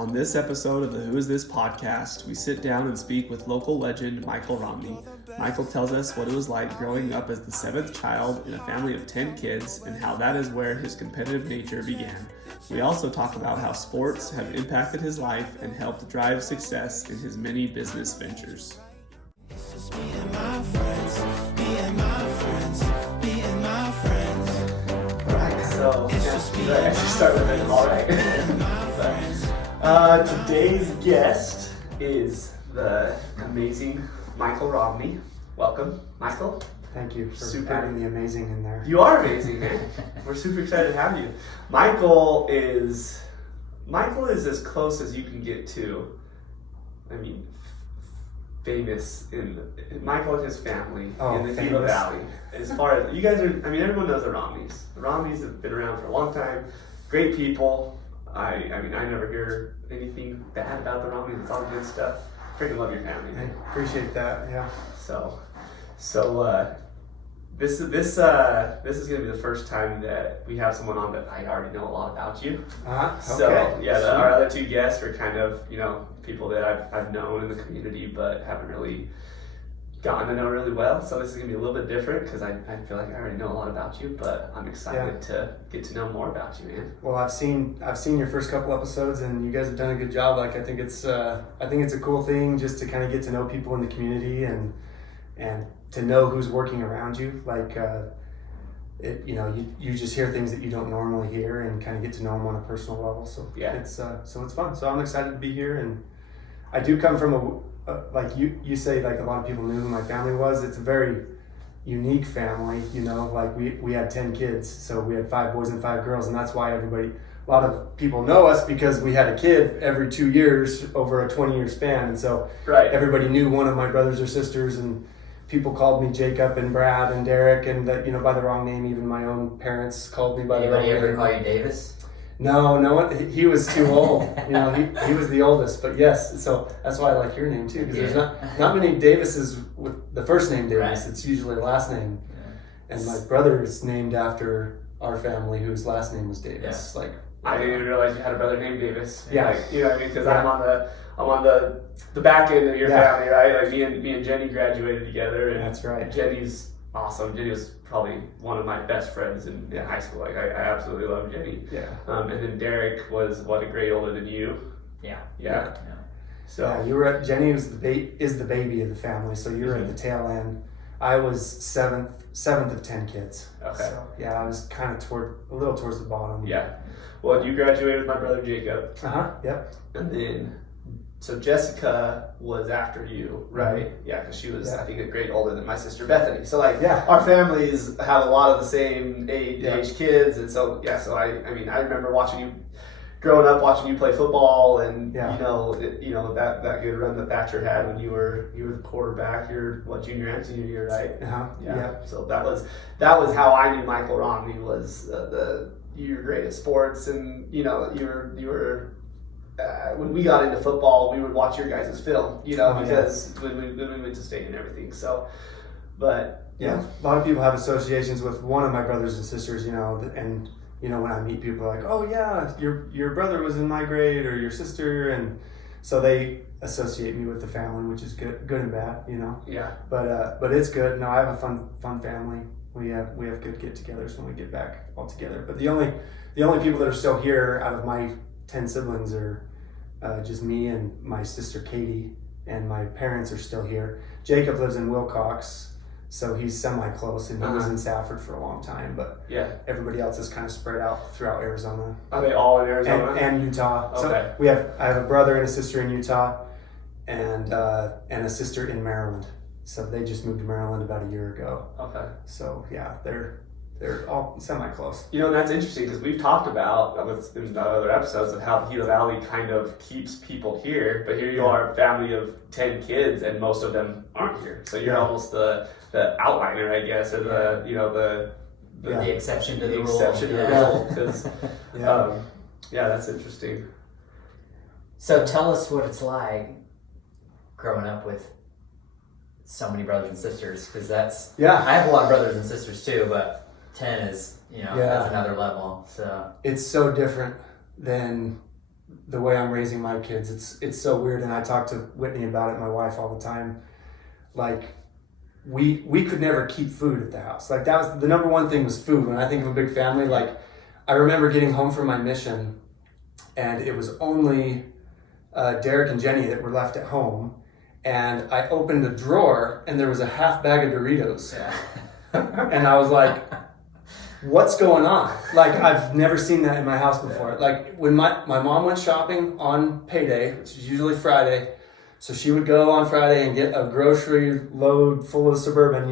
On this episode of the Who Is This podcast, we sit down and speak with local legend Michael Romney. Michael tells us what it was like growing up as the seventh child in a family of 10 kids and how that is where his competitive nature began. We also talk about how sports have impacted his life and helped drive success in his many business ventures. So, I should start with it, all right. Today's guest is the amazing Michael Romney. Welcome, Michael. Thank you for adding the amazing in there. You are amazing, man. We're super excited to have you. Michael is as close as you can get to, famous Michael and his family in the Gila Valley. As far as you guys are, everyone knows the Romneys. The Romneys have been around for a long time. Great people. I never hear anything bad about the Romneys. It's all good stuff. Freaking love your family. I appreciate that. Yeah. So this is gonna be the first time that we have someone on that I already know a lot about you. Okay. So yeah, our other two guests are kind of people that I've known in the community but haven't really gotten to know really well. So this is gonna be a little bit different because I feel like I already know a lot about you, but I'm excited to get to know more about you, man. Well, I've seen your first couple episodes and you guys have done a good job. Like I think it's a cool thing just to kind of get to know people in the community and to know who's working around you. Like you just hear things that you don't normally hear and kind of get to know them on a personal level. So yeah, it's fun. So I'm excited to be here, and I do come from like you say, like a lot of people knew who my family was. It's a very unique family, like we had 10 kids, so we had 5 boys and 5 girls, and that's why a lot of people know us because we had a kid every 2 years over a 20-year span, and so everybody knew one of my brothers or sisters, and people called me Jacob and Brad and Derek, and by the wrong name. Even my own parents called me by the wrong name. Anybody ever call you Davis? No, he was too old. He was the oldest, but yes. So that's why I like your name too, because there's not many Davises with the first name Davis. Right. It's usually the last name. Yeah. And my brother is named after our family, whose last name was Davis. Yeah. I didn't even realize you had a brother named Davis. Yeah. You know what I mean? Because I'm on the back end of your family, right? Like me and Jenny graduated together, and that's right. Jenny's awesome. Jenny was probably one of my best friends in high school. Like I absolutely love Jenny. Yeah. And then Derek was a grade older than you. Yeah. So you were Jenny is the baby of the family, so you were at the tail end. I was seventh of 10 kids. Okay. So I was kind of a little towards the bottom. Yeah. Well, you graduated with my brother Jacob. Yep. And then, so Jessica was after you, right? Mm-hmm. Yeah, because she was, I think, a grade older than my sister Bethany. So our families have a lot of the same age kids, and so I remember growing up watching you play football, and that good run that Thatcher had when you were the quarterback. Your junior and senior year, right? Yeah. So that was how I knew Michael Romney was you were great at sports, and you were. When we got into football, we would watch your guys' film, because when we went to state and everything. So, but a lot of people have associations with one of my brothers and sisters, and when I meet people, like, oh yeah, your brother was in my grade, or your sister, and so they associate me with the family, which is good and bad, Yeah. But it's good. No, I have a fun family. We have good get-togethers when we get back all together. But the only people that are still here out of my 10 siblings are just me and my sister Katie, and my parents are still here. Jacob lives in Wilcox, so he's semi-close, and he was in Safford for a long time, but everybody else is kind of spread out throughout Arizona. Are they all in Arizona? And Utah. Okay. So I have a brother and a sister in Utah, and a sister in Maryland. So they just moved to Maryland about a year ago. Okay. So they're all semi-close. And that's interesting because we've talked about in other episodes of how the Gila Valley kind of keeps people here, but here you are, a family of 10 kids, and most of them aren't here. So you're almost the outliner, I guess, or the exception to the rule. Exception to the rule, because that's interesting. So tell us what it's like growing up with so many brothers and sisters, because I have a lot of brothers and sisters too, but 10 is that's another level. So it's so different than the way I'm raising my kids. It's so weird, and I talk to Whitney about it, my wife, all the time. Like, we could never keep food at the house. Like, that was the number one thing, was food. When I think of a big family, like, I remember getting home from my mission, and it was only Derek and Jenny that were left at home, and I opened a drawer, and there was a half bag of Doritos. And I was like, what's going on? Like, I've never seen that in my house before. Like, when my mom went shopping on payday, which is usually Friday, so she would go on Friday and get a grocery load full of Suburban,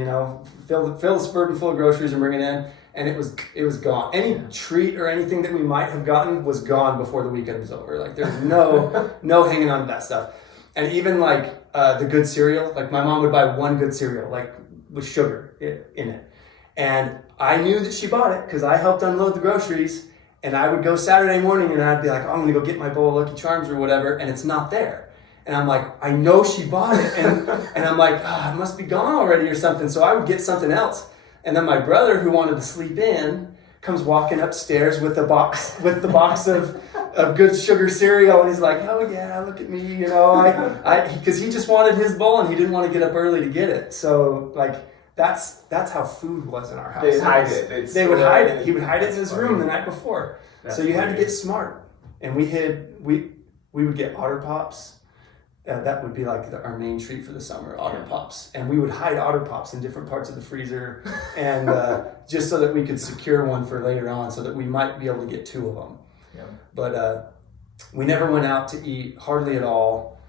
fill the Suburban full of groceries and bring it in, and it was gone. Any treat or anything that we might have gotten was gone before the weekend was over. Like, there's no hanging on to that stuff. And even like the good cereal, like my mom would buy one good cereal, like with sugar in it. And I knew that she bought it because I helped unload the groceries, and I would go Saturday morning and I'd be like, oh, I'm gonna go get my bowl of Lucky Charms or whatever, and it's not there. And I'm like, I know she bought it, and I'm like, it must be gone already or something. So I would get something else. And then my brother, who wanted to sleep in, comes walking upstairs with the box of good sugar cereal, and he's like, oh yeah, look at me, because he just wanted his bowl and he didn't want to get up early to get it. So like, that's how food was in our house. They'd hide it. They would hide it. He would hide it in his room the night before. So you had to get smart. And we would get Otter Pops. That would be like our main treat for the summer, Otter Pops. And we would hide Otter Pops in different parts of the freezer, and just so that we could secure one for later on, so that we might be able to get 2 of them. Yeah. But we never went out to eat, hardly at all.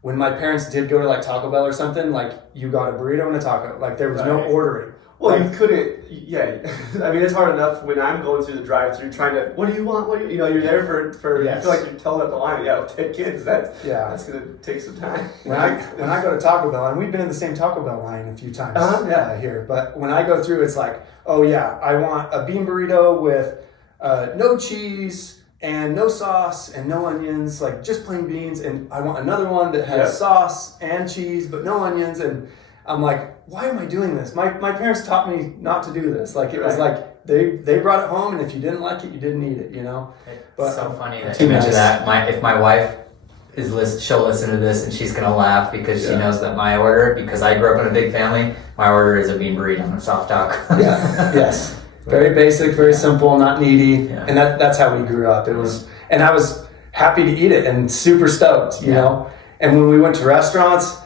When my parents did go to like Taco Bell or something, like you got a burrito and a taco. Like there was no ordering. Well, you couldn't, I mean, it's hard enough when I'm going through the drive-thru trying to, what do you want? You're there for yes. You feel like you're telling up the line. With 10 kids, that's going to take some time. When I go to Taco Bell, and we've been in the same Taco Bell line a few times here, but when I go through, it's like, oh yeah, I want a bean burrito with no cheese and no sauce and no onions, like just plain beans, and I want another one that has sauce and cheese but no onions, and I'm like, why am I doing this? My parents taught me not to do this. Like, it was like they brought it home, and if you didn't like it, you didn't eat it, But it's so funny that you mentioned that. If my wife she'll listen to this, and she's gonna laugh because she knows that my order, because I grew up in a big family, my order is a bean burrito and a soft dog. Yes. Very basic, very simple, not needy, and that's how we grew up. It was, and I was happy to eat it and super stoked, know. And when we went to restaurants,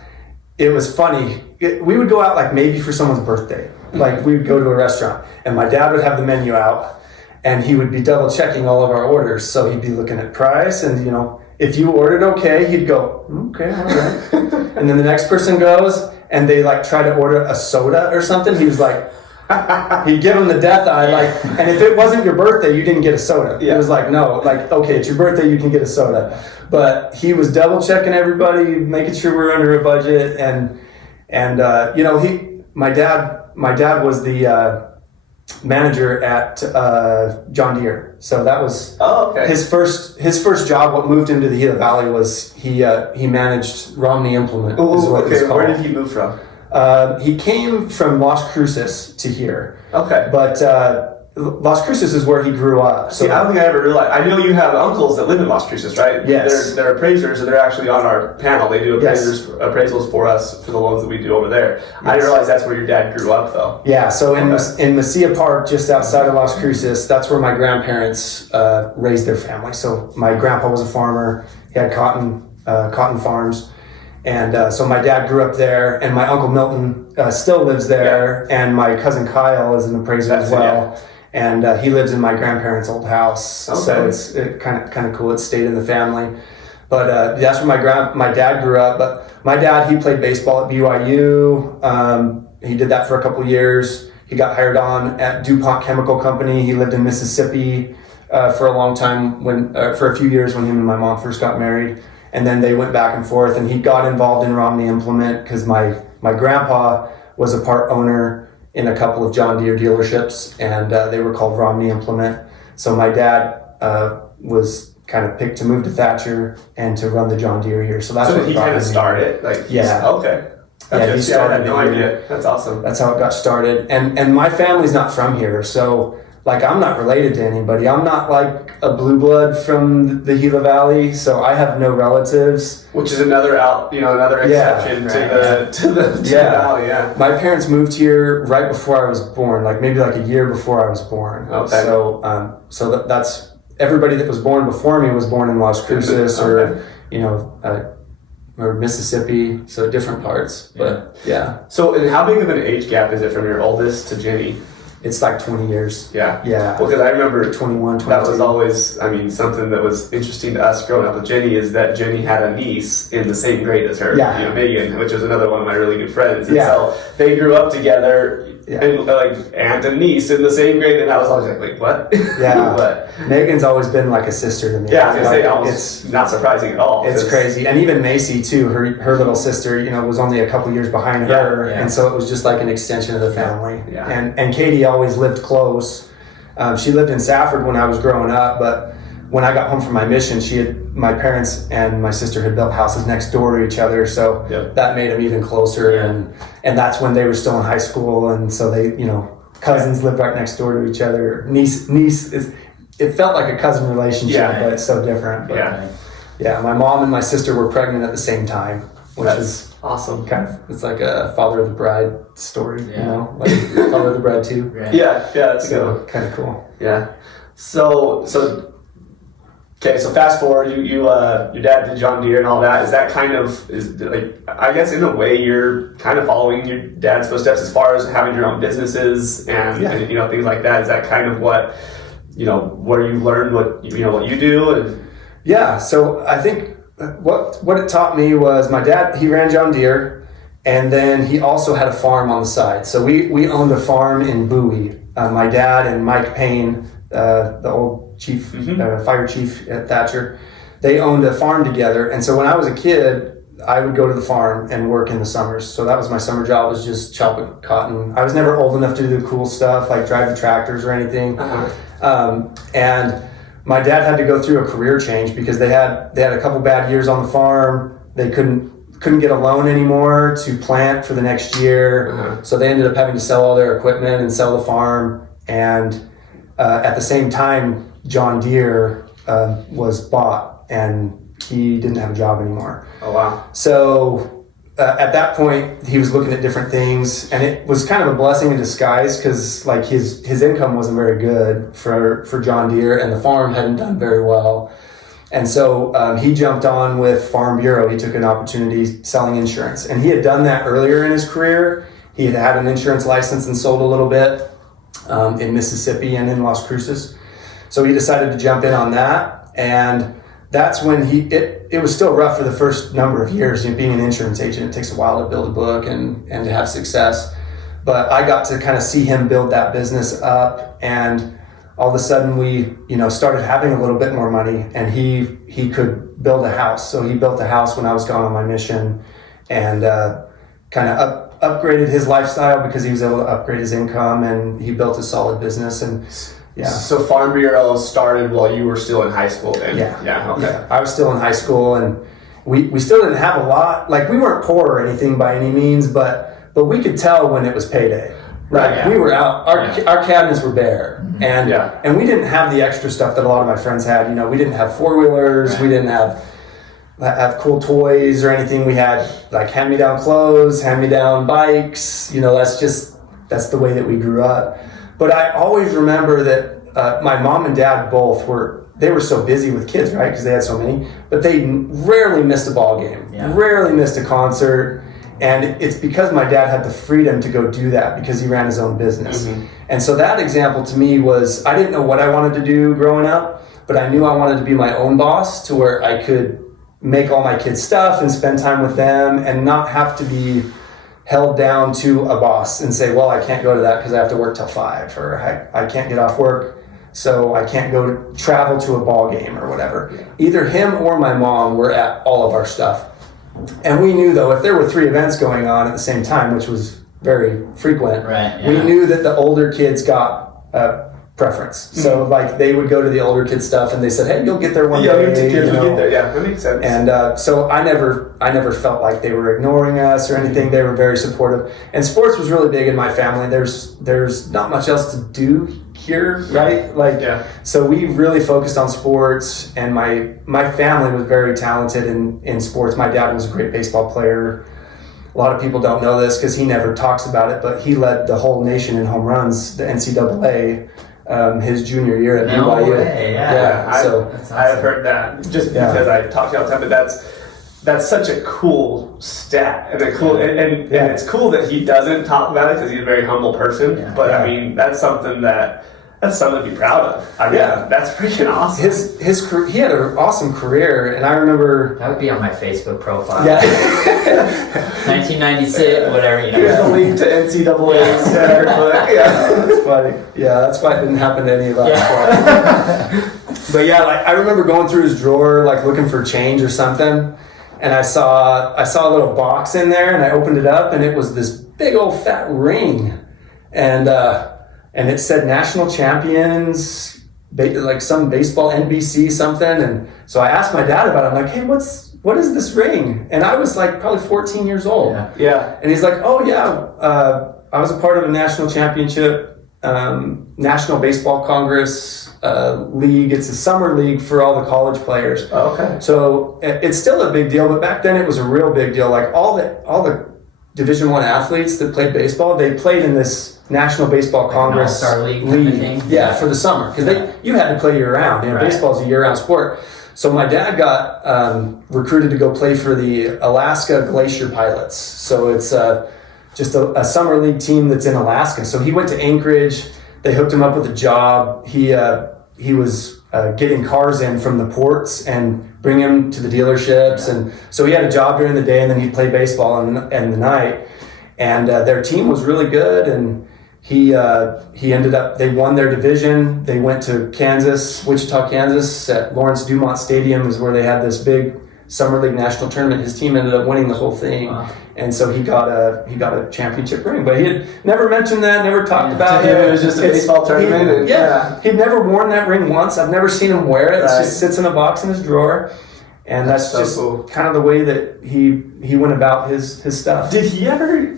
it was funny. We would go out like maybe for someone's birthday. Like we would go to a restaurant, and my dad would have the menu out, and he would be double checking all of our orders. So he'd be looking at price, and if you ordered okay, he'd go, okay, all right. And then the next person goes, and they like try to order a soda or something. He was like, he'd give him the death eye, like, and if it wasn't your birthday, you didn't get a soda. It was like, no, like, okay, it's your birthday, you can get a soda. But he was double checking everybody, making sure we're under a budget, and my dad was the manager at John Deere, so that was his first job. What moved him to the Gila Valley was he managed Romney Implement. Where did he move from? He came from Las Cruces to here. Okay. But Las Cruces is where he grew up. So I don't think I ever realized. I know you have uncles that live in Las Cruces, right? Yes. They're appraisers, and they're actually on our panel. They do appraisals for us for the loans that we do over there. Yes. I didn't realize that's where your dad grew up, though. Yeah, so in Mesilla Park, just outside of Las Cruces, that's where my grandparents raised their family. So my grandpa was a farmer. He had cotton farms. And so my dad grew up there, and my Uncle Milton still lives there, and my cousin Kyle is an appraiser as well. And he lives in my grandparents' old house, so it's kind of cool. It stayed in the family. But that's where my dad grew up. But my dad, he played baseball at BYU. He did that for a couple years. He got hired on at DuPont Chemical Company. He lived in Mississippi for a long time, for a few years when him and my mom first got married. And then they went back and forth, and he got involved in Romney Implement because my grandpa was a part owner in a couple of John Deere dealerships, and they were called Romney Implement. So my dad was kind of picked to move to Thatcher and to run the John Deere here. So that's what he kind of started. He started. I had no idea. That's awesome. That's how it got started. And my family's not from here, so like I'm not related to anybody. I'm not like a blue blood from the Gila Valley, so I have no relatives. Which is another exception to the valley. Yeah. My parents moved here right before I was born, like maybe like a year before I was born. Okay. So that's everybody that was born before me was born in Las Cruces or or Mississippi, so different parts. But yeah. So, and how big of an age gap is it from your oldest to Jenny? It's like 20 years. Yeah. Yeah. Well, because I remember 21, 22. That was always, I mean, something that was interesting to us growing up with Jenny is that Jenny had a niece in the same grade as her, Megan, which was another one of my really good friends. And so they grew up together, and like aunt and niece in the same grade, and I was always like, wait, what? Yeah. But Megan's always been like a sister to me. Yeah, I was going to say, almost not surprising at all. It's crazy. And even Macy, too, her little sister, was only a couple years behind her. Yeah. And so it was just like an extension of the family. Yeah. And Katie always lived close. She lived in Safford when I was growing up, but when I got home from my mission, my parents and my sister had built houses next door to each other, so that made them even closer. Yeah. And that's when they were still in high school, and so they, cousins lived right next door to each other. Niece it felt like a cousin relationship, but it's so different. But, yeah. My mom and my sister were pregnant at the same time, which is awesome. It's like a Father of the Bride story, like Father of the Bride 2. Right. Yeah, that's good. Kind of cool. Yeah. So fast forward, your dad did John Deere and all that. Is that I guess in a way you're kind of following your dad's footsteps as far as having your own businesses and things like that. Is that kind of what where you learned what you do? And yeah. So I think what it taught me was my dad, he ran John Deere, and then he also had a farm on the side. So we owned a farm in Bowie. My dad and Mike Payne, the old chief, fire chief at Thatcher, they owned a farm together. And so when I was a kid, I would go to the farm and work in the summers. So that was my summer job, was just chopping cotton. I was never old enough to do the cool stuff like drive the tractors or anything. And my dad had to go through a career change because they had a couple bad years on the farm. They couldn't get a loan anymore to plant for the next year. So they ended up having to sell all their equipment and sell the farm. And at the same time, John Deere was bought, and he didn't have a job anymore. Oh, wow. So at that point, he was looking at different things, and it was kind of a blessing in disguise because like his income wasn't very good for John Deere, and the farm hadn't done very well. And so he jumped on with Farm Bureau. He took an opportunity selling insurance, and he had done that earlier in his career. He had an insurance license and sold a little bit in Mississippi and in Las Cruces. So he decided to jump in on that, and that's when it was still rough for the first number of years. Being an insurance agent, it takes a while to build a book and to have success. But I got to kind of see him build that business up, and all of a sudden we, started having a little bit more money, and he could build a house. So he built a house when I was gone on my mission, and kind of upgraded his lifestyle because he was able to upgrade his income, and he built a solid business. And yeah. So Farm Bureau started while you were still in high school then? Yeah. Okay. Yeah. I was still in high school, and we still didn't have a lot. Like, we weren't poor or anything by any means, but we could tell when it was payday. Right. Yeah. We were out. Our cabinets were bare, and we didn't have the extra stuff that a lot of my friends had. We didn't have 4-wheelers. Right. We didn't have cool toys or anything. We had like hand-me-down clothes, hand-me-down bikes. That's the way that we grew up. But I always remember that my mom and dad both were so busy with kids, right? Because they had so many. But they rarely missed a ball game, rarely missed a concert. And it's because my dad had the freedom to go do that because he ran his own business. Mm-hmm. And so that example to me was, I didn't know what I wanted to do growing up, but I knew I wanted to be my own boss to where I could make all my kids' stuff and spend time with them and not have to be held down to a boss and say, well, I can't go to that because I have to work till 5, or I can't get off work, so I can't go travel to a ball game or whatever. Yeah. Either him or my mom were at all of our stuff. And we knew, though, if there were 3 events going on at the same time, which was very frequent, we knew that the older kids got preference. So like they would go to the older kids stuff and they said, hey, you'll get there one day. Kids will get there. Yeah, that makes sense. And so I never felt like they were ignoring us or anything. They were very supportive. And sports was really big in my family. There's not much else to do here, right? So we really focused on sports, and my family was very talented in sports. My dad was a great baseball player. A lot of people don't know this because he never talks about it, but he led the whole nation in home runs, the NCAA, his junior year at BYU. I have heard that just because I talked to you all the time, but that's such a cool stat, and it's cool that he doesn't talk about it because he's a very humble person. I mean, that's something to be proud of. I mean, that's freaking awesome. He had an awesome career, and I remember that would be on my Facebook profile. Yeah, 1996, whatever. Here's the link to NCAA Center. That's funny. Yeah, that's why it didn't happen to any of us. But I remember going through his drawer, like looking for change or something, and I saw a little box in there, and I opened it up, and it was this big old fat ring, and it said national champions, like some baseball, NBC something. And so I asked my dad about it. I'm like, hey, what is this ring? And I was like probably 14 years old. Yeah. And he's like, oh yeah, I was a part of a national championship, National Baseball Congress league. It's a summer league for all the college players. Oh, okay. So it's still a big deal, but back then it was a real big deal. Like all the Division I athletes that played baseball, they played in this National Baseball Congress All-Star League kind of thing. Yeah, for the summer, because you had to play year round. Baseball's a year round sport. So my dad got recruited to go play for the Alaska Glacier Pilots. So it's just a summer league team that's in Alaska. So he went to Anchorage. They hooked him up with a job. He was getting cars in from the ports and bring him to the dealerships. And so he had a job during the day, and then he'd play baseball in the night. And their team was really good, and he ended up, they won their division. They went to Wichita, Kansas at Lawrence Dumont Stadium is where they had this big summer league national tournament. His team ended up winning the whole thing. Wow. And so he got a championship ring, but he had never mentioned that, never talked about it. It was just a baseball tournament. He'd never worn that ring once. I've never seen him wear it. It just sits in a box in his drawer. And that's so just cool. Kind of the way that he went about his stuff. Did he ever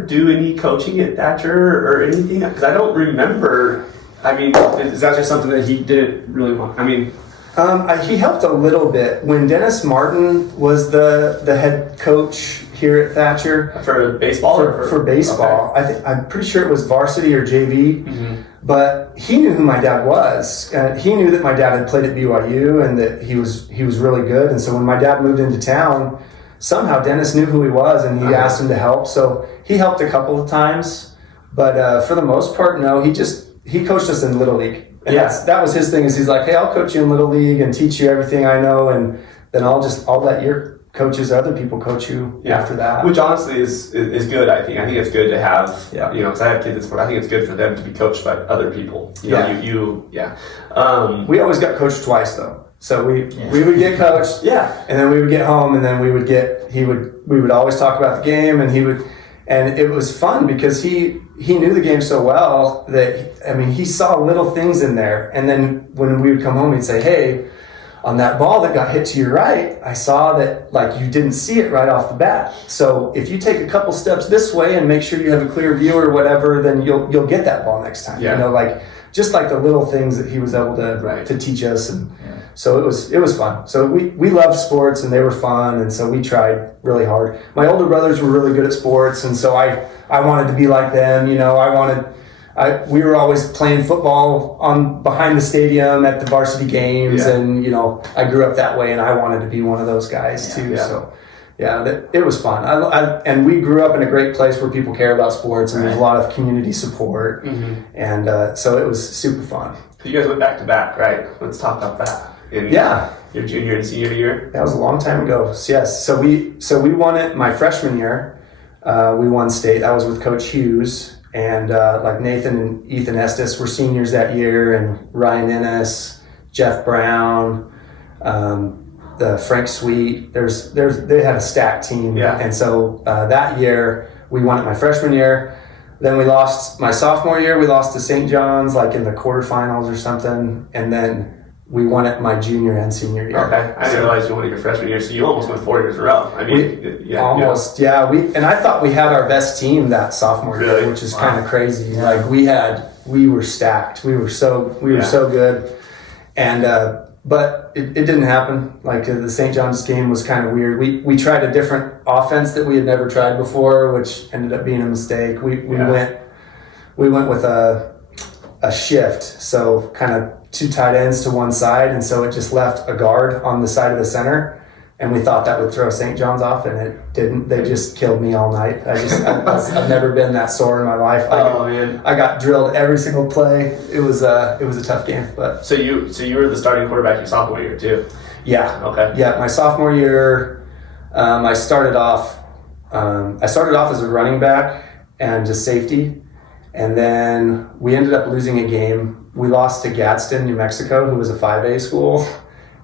do any coaching at Thatcher or anything? Because I don't remember. I mean, is that just something that he didn't really want? I mean, he helped a little bit when Dennis Martin was the head coach here at Thatcher for baseball. For baseball, okay. I'm pretty sure it was varsity or JV. Mm-hmm. But he knew who my dad was. He knew that my dad had played at BYU and that he was really good. And so when my dad moved into town, somehow Dennis knew who he was, and he asked him to help. So he helped a couple of times, but for the most part, no. He coached us in Little League, and that was his thing. Is he's like, hey, I'll coach you in Little League and teach you everything I know, and then I'll let your coaches, other people coach you after that. Which honestly is good. I think it's good to have. Because I have kids in sport. I think it's good for them to be coached by other people. We always got coached twice though. So we would get coached, and then we would get home, and then we would always talk about the game, and it was fun because he knew the game so well that he saw little things in there, and then when we would come home, he'd say, hey, on that ball that got hit to your right, I saw that you didn't see it right off the bat. So if you take a couple steps this way and make sure you have a clear view or whatever, then you'll get that ball next time. Just like the little things that he was able to teach us, and so it was fun. So we loved sports, and they were fun, and so we tried really hard. My older brothers were really good at sports, and so I wanted to be like them. We were always playing football behind the stadium at the varsity games, and I grew up that way, and I wanted to be one of those guys too. So it was fun. And we grew up in a great place where people care about sports, and there's a lot of community support, and so it was super fun. So you guys went back to back, right? Let's talk about that. Your junior and senior year. That was a long time ago. Yes. So we won it my freshman year. We won state. That was with Coach Hughes. And Nathan and Ethan Estes were seniors that year, and Ryan Ennis, Jeff Brown, the Frank Sweet. They had a stacked team. And so that year we won it my freshman year. Then we lost my sophomore year. We lost to St. John's like in the quarterfinals or something, and then we won it my junior and senior year. Okay, I didn't realize you won it your freshman year, so you almost went 4 years in a row. I mean, almost. And I thought we had our best team that sophomore year, which is kind of crazy. Yeah. Like we were stacked. We were so good, and but it didn't happen. Like the St. John's game was kind of weird. We tried a different offense that we had never tried before, which ended up being a mistake. We went with a shift, so kind of 2 tight ends to one side, and so it just left a guard on the side of the center, and we thought that would throw St. John's off, and it didn't. They just killed me all night. I've never been that sore in my life. I got drilled every single play. It was a tough game, but so you were the starting quarterback your sophomore year too. Yeah. Okay. Yeah, my sophomore year, I started off as a running back and just safety, and then we ended up losing a game. We lost to Gadsden, New Mexico, who was a 5A school,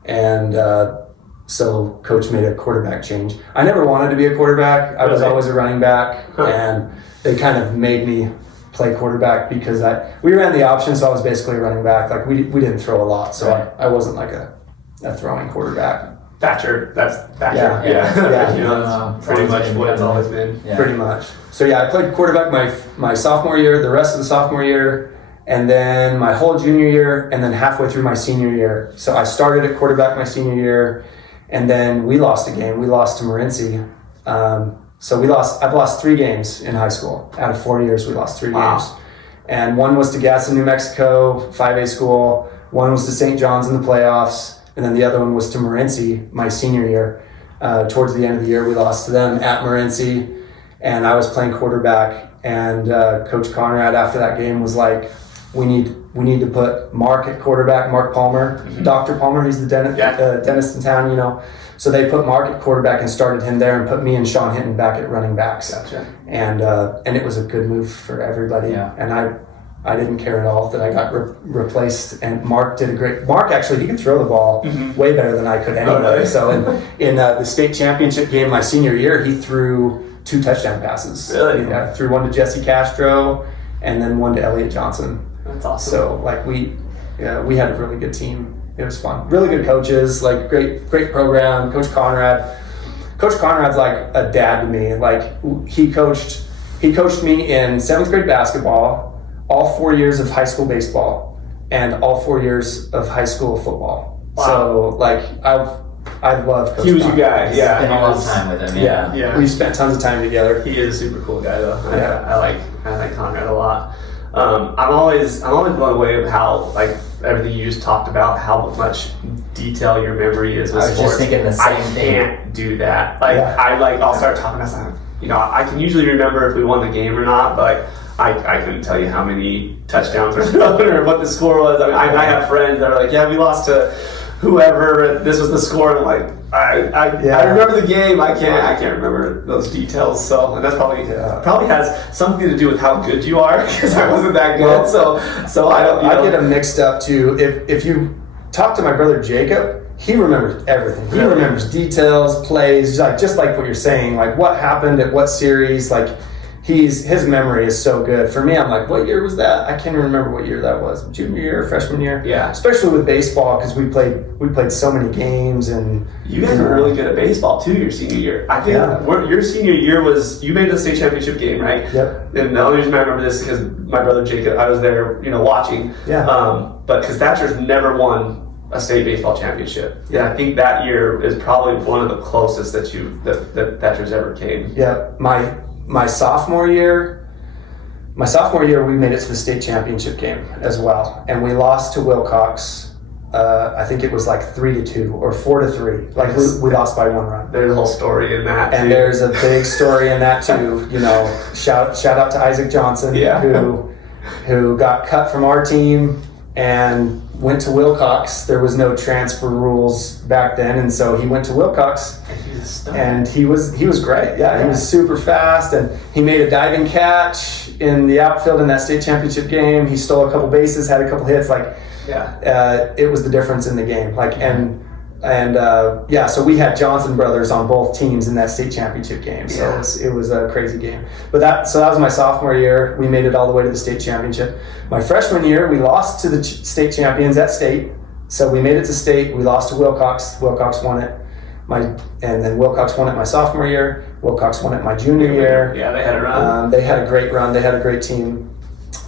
and so coach made a quarterback change. I never wanted to be a quarterback. I was always a running back, and they kind of made me play quarterback because we ran the option, so I was basically a running back. Like we didn't throw a lot, so I wasn't like a throwing quarterback. Thatcher. That's Thatcher. Yeah. You know, that's pretty much what it's always been. Yeah. Pretty much. So I played quarterback my sophomore year, the rest of the sophomore year, and then my whole junior year, and then halfway through my senior year. So I started at quarterback my senior year, and then we lost a game. We lost to Morenci. I've lost 3 games in high school. Out of 4 years, we lost 3 games. And one was to Gadsden, New Mexico, 5A school. One was to St. John's in the playoffs. And then the other one was to Morenci my senior year. Towards the end of the year, we lost to them at Morenci. And I was playing quarterback. And Coach Conrad, after that game, was like, we need to put Mark at quarterback, Mark Palmer, Dr. Palmer, he's the dentist in town, you know. So they put Mark at quarterback and started him there and put me and Sean Hinton back at running backs. Gotcha. And it was a good move for everybody. Yeah. And I didn't care at all that I got replaced. And Mark did Mark actually, he could throw the ball way better than I could anyway. Oh, really? So in the state championship game my senior year, he threw 2 touchdown passes. Really? He threw one to Jesse Castro and then one to Elliot Johnson. That's awesome. So like we had a really good team. It was fun. Really good coaches, like great program. Coach Conrad's like a dad to me. Like he coached me in 7th grade basketball, all 4 years of high school baseball, and all 4 years of high school football. Wow. So like I love Coach He was Conrad. your guy. Yeah. Spent a lot of time with him. Yeah. We spent tons of time together. He is a super cool guy though. I like Conrad a lot. I'm always blown away with how like everything you just talked about, how much detail your memory is with sports. I was just thinking the same thing. I can't do that. I'll start talking about, I can usually remember if we won the game or not, but I couldn't tell you how many touchdowns were thrown or what the score was. I mean, I have friends that are like, yeah, we lost to whoever, this was the score, and I'm like, I remember the game. I can't remember those details. So, and that's probably has something to do with how good you are, because I wasn't that good. Well, so I don't. I get them mixed up too. If you talk to my brother Jacob, he remembers everything. He remembers details, plays, just like what you're saying, like what happened at what series. Like his memory is so good. For me, I'm like, what year was that? I can't even remember what year that was. Junior year, freshman year. Yeah. Especially with baseball, because we played so many games, and you guys were really good at baseball too your senior year. I think your senior year was, you made the state championship game, right? Yep. And the only reason I remember this is because my brother Jacob, I was there, watching. Yeah. But because Thatcher's never won a state baseball championship. Yeah. And I think that year is probably one of the closest that Thatcher's ever came. Yeah. My sophomore year, we made it to the state championship game as well, and we lost to Wilcox. I think it was like 3-2 or 4-3. Like we lost by 1 run. There's a whole story in that. And there's a big story in that too. Shout out to Isaac Johnson, who got cut from our team and went to Wilcox. There was no transfer rules back then, and so he went to Wilcox. And he was great. Yeah, he was super fast, and he made a diving catch in the outfield in that state championship game. He stole a couple bases, had a couple hits. It was the difference in the game. So we had Johnson brothers on both teams in that state championship game. So it was a crazy game. But that was my sophomore year. We made it all the way to the state championship. My freshman year, we lost to the state champions at state. So we made it to state. We lost to Wilcox. Wilcox won it. And then Wilcox won it my sophomore year. Wilcox won it my junior year. Yeah, they had a run. They had a great run. They had a great team.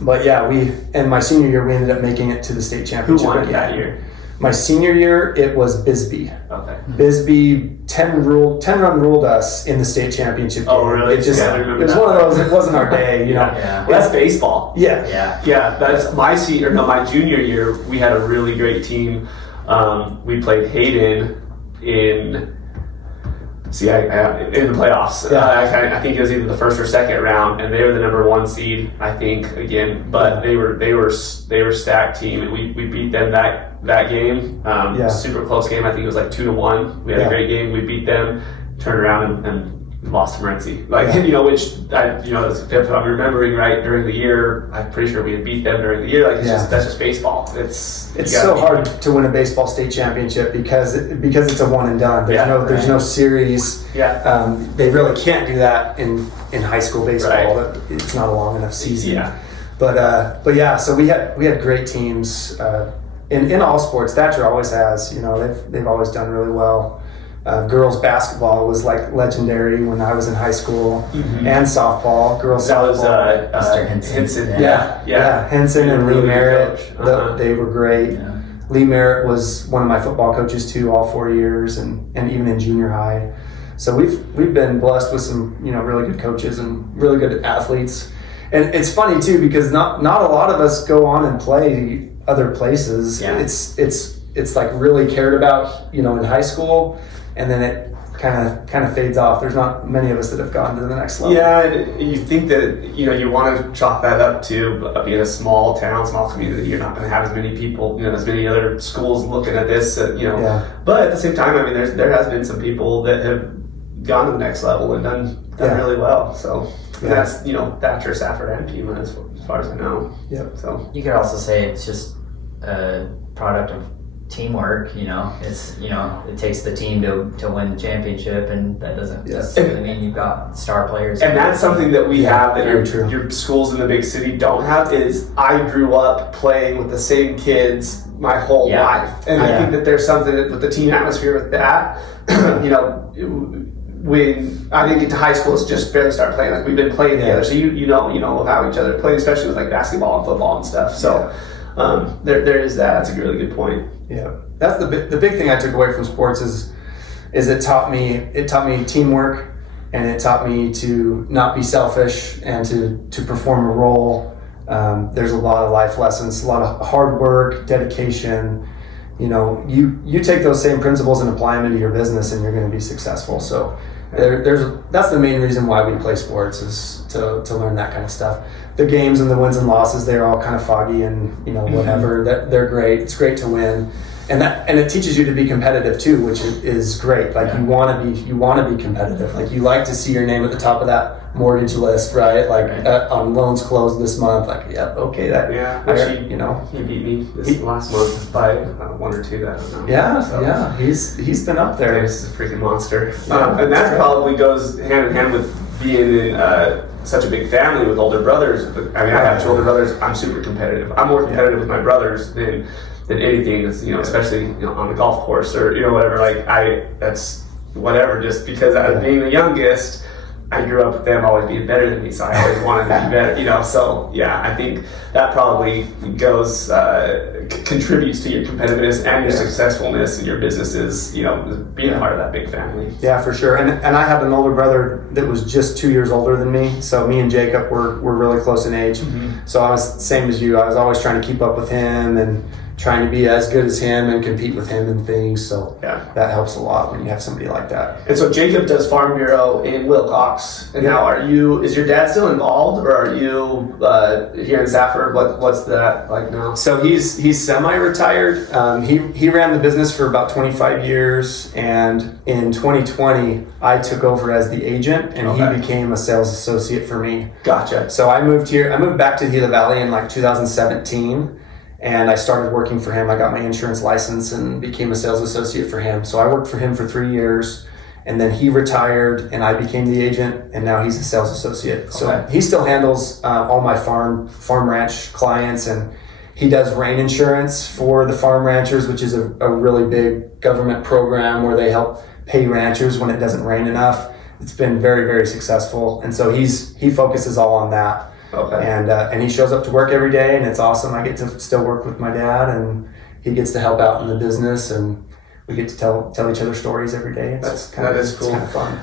But and my senior year, we ended up making it to the state championship. Who won that year? My senior year, it was Bisbee. Okay. Bisbee 10 run ruled us in the state championship game. Oh, really? It was one of those. It wasn't our day, you know. Yeah. Well, that's baseball. Yeah. That's my junior year. We had a really great team. We played Hayden in the playoffs. I think it was either the first or second round, and they were the number 1 seed, I think, again. But they were stacked team, and we beat them that game. Super close game. I think it was like 2-1. We had a great game. We beat them, turned around and lost to Morenci. If I'm remembering right during the year, I'm pretty sure we had beat them during the year. That's just baseball. It's so hard to win a baseball state championship because it's a one and done. There's no series. Yeah. They really can't do that in high school baseball. Right. It's not a long enough season. Yeah. So we had great teams in all sports. Thatcher always has. They've always done really well. Girls basketball was like legendary when I was in high school, and softball. Girls softball. That was Mr. Henson. Yeah. Henson and Lee Merritt. They were great. Yeah. Lee Merritt was one of my football coaches too, all 4 years, and even in junior high. So we've been blessed with some really good coaches and really good athletes. And it's funny too because not a lot of us go on and play other places. Yeah. It's like really cared about in high school. And then it kind of fades off. There's not many of us that have gone to the next level. Yeah, and you think that you want to chalk that up to being a small town, small community. You're not going to have as many people, as many other schools looking at this. But at the same time, I mean, there has been some people that have gone to the next level and done really well. So that's Thatcher, Safford, and Pima as far as I know. Yep. So you could also say it's just a product of teamwork. It's it takes the team to win the championship, and that doesn't necessarily mean you've got star players. And that's something that we have that your schools in the big city don't have. Is I grew up playing with the same kids my whole life, and I think that there's something with the team atmosphere with that. When I didn't get to high school, it's just barely started playing. Like we've been playing together, so you know how each other play, especially with like basketball and football and stuff. So. There is that. That's a really good point. Yeah, that's the big thing I took away from sports is it taught me teamwork, and it taught me to not be selfish and to perform a role. There's a lot of life lessons, a lot of hard work, dedication. You take those same principles and apply them into your business, and you're going to be successful. So that's the main reason why we play sports is to learn that kind of stuff. The games and the wins and losses, they're all kind of foggy and whatever. They're great. It's great to win, and it teaches you to be competitive too, which is great. Like you want to be competitive. Like you like to see your name at the top of that mortgage list, right? Like on loans closed this month. Like okay, he beat me this last month by 1 or 2. I don't know. He's been up there. He's a freaking monster, and that probably goes hand in hand with being in such a big family with older brothers. I mean, I have 2 older brothers. I'm super competitive. I'm more competitive with my brothers than anything. That's especially on the golf course or whatever. Like that's whatever. Just because being the youngest, I grew up with them always being better than me, so I always wanted to be better. So I think that probably goes contributes to your competitiveness and your successfulness in your businesses. Being part of that big family. Yeah, for sure. And I had an older brother that was just 2 years older than me. So me and Jacob were really close in age. Mm-hmm. So I was same as you. I was always trying to keep up with him and trying to be as good as him and compete with him and things. So that helps a lot when you have somebody like that. And so Jacob does Farm Bureau in Wilcox. And now is your dad still involved, or are you here in Safford? What's that like now? So he's semi-retired. He ran the business for about 25 years, and in 2020 I took over as the agent, and he became a sales associate for me. Gotcha. So I moved back to Gila Valley in like 2017. And I started working for him. I got my insurance license and became a sales associate for him. So I worked for him for 3 years, and then he retired and I became the agent, and now he's a sales associate. So he still handles all my farm ranch clients, and he does rain insurance for the farm ranchers, which is a really big government program where they help pay ranchers when it doesn't rain enough. It's been very, very successful. And so he focuses all on that. And he shows up to work every day, and it's awesome. I get to still work with my dad, and he gets to help out in the business, and we get to tell each other stories every day. That is cool. It's kind of fun.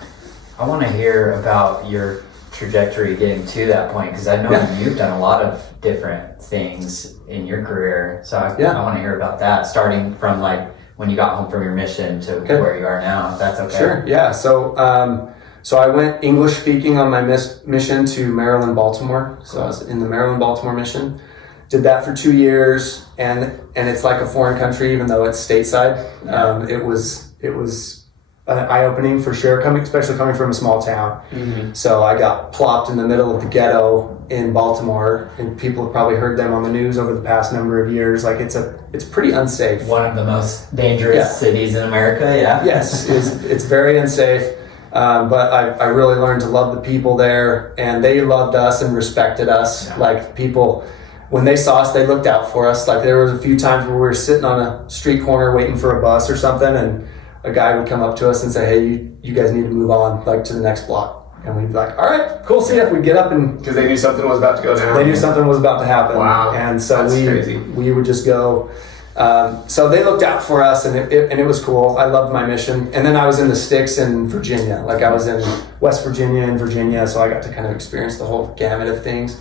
I want to hear about your trajectory getting to that point, because I know you've done a lot of different things in your career. So I want to hear about that, starting from like when you got home from your mission to where you are now, if that's okay. Sure, yeah. So I went English speaking on my mission to Maryland, Baltimore. So I was in the Maryland, Baltimore mission. Did that for 2 years, and it's like a foreign country, even though it's stateside. It was eye-opening for sure, especially coming from a small town. Mm-hmm. So I got plopped in the middle of the ghetto in Baltimore, and people have probably heard them on the news over the past number of years. Like it's pretty unsafe. One of the most dangerous cities in America. Yeah. Yes, it's very unsafe. But I really learned to love the people there, and they loved us and respected us. Yeah. Like people, when they saw us, they looked out for us. Like there was a few times where we were sitting on a street corner waiting for a bus or something, and a guy would come up to us and say, "Hey, you guys need to move on, like to the next block." And we'd be like, "All right, cool, see ya." We'd get up and because they knew something was about to go down. They knew something was about to happen. Wow, and so crazy. We would just go. So they looked out for us, and it was cool. I loved my mission. And then I was in the sticks in Virginia. Like I was in West Virginia and Virginia, so I got to kind of experience the whole gamut of things.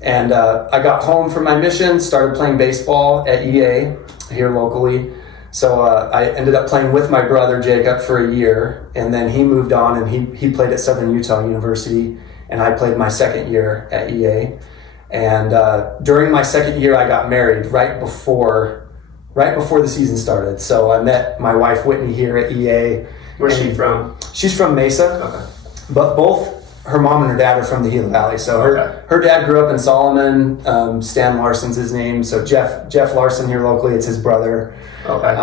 And I got home from my mission, started playing baseball at EA here locally. So I ended up playing with my brother Jacob for a year, and then he moved on and he played at Southern Utah University, and I played my second year at EA. And during my second year, I got married right before the season started. So I met my wife Whitney here at EA. Where's she from? She's from Mesa. Okay. But both her mom and her dad are from the Gila Valley. So her dad grew up in Solomon. Stan Larson's his name. So Jeff Larson here locally, it's his brother. Okay.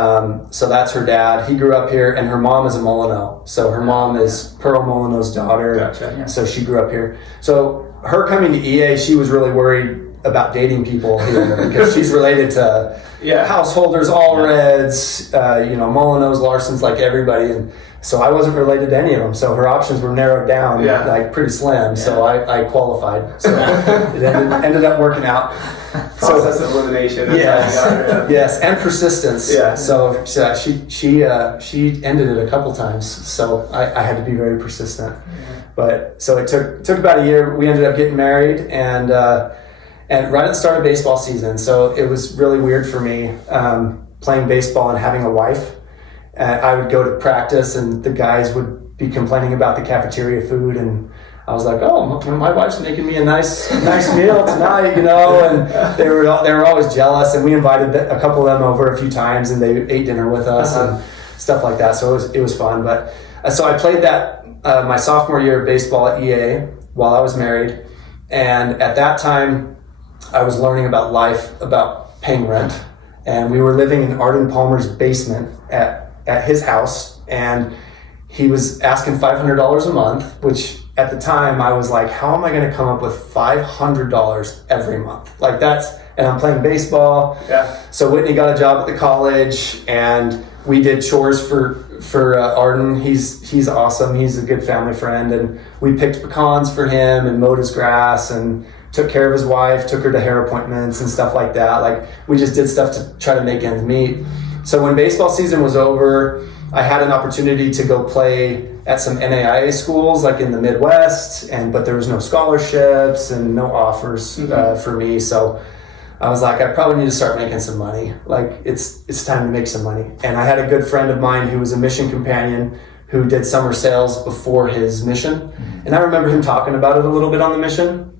So that's her dad. He grew up here, and her mom is a Molyneux. So her mom is Pearl Molyneux's daughter. Gotcha. Yeah. So she grew up here. So her coming to EA, she was really worried about dating people here because she's related to householders, Allreds, Molyneux, Larsons, like everybody. And so I wasn't related to any of them. So her options were narrowed down, like pretty slim. Yeah. So I qualified. So it ended up working out. Process of elimination. Yes, and persistence. Yeah. So she ended it a couple times. So I had to be very persistent. Yeah. But so it took about a year. We ended up getting married, and right at the start of baseball season. So it was really weird for me playing baseball and having a wife. I would go to practice, and the guys would be complaining about the cafeteria food, and I was like, "Oh, my wife's making me a nice meal tonight," and they were always jealous. And we invited a couple of them over a few times, and they ate dinner with us and stuff like that. So it was fun. But so I played that my sophomore year of baseball at EA while I was married, and at that time I was learning about life, about paying rent, and we were living in Arden Palmer's basement at his house, and he was asking $500 a month, which at the time I was like, how am I going to come up with $500 every month? Like and I'm playing baseball. Yeah. So Whitney got a job at the college, and we did chores for Arden. He's awesome. He's a good family friend, and we picked pecans for him and mowed his grass and took care of his wife, took her to hair appointments and stuff like that. Like we just did stuff to try to make ends meet. So when baseball season was over, I had an opportunity to go play at some NAIA schools like in the Midwest, but there was no scholarships and no offers for me. So I was like, I probably need to start making some money. Like it's time to make some money. And I had a good friend of mine who was a mission companion who did summer sales before his mission. And I remember him talking about it a little bit on the mission.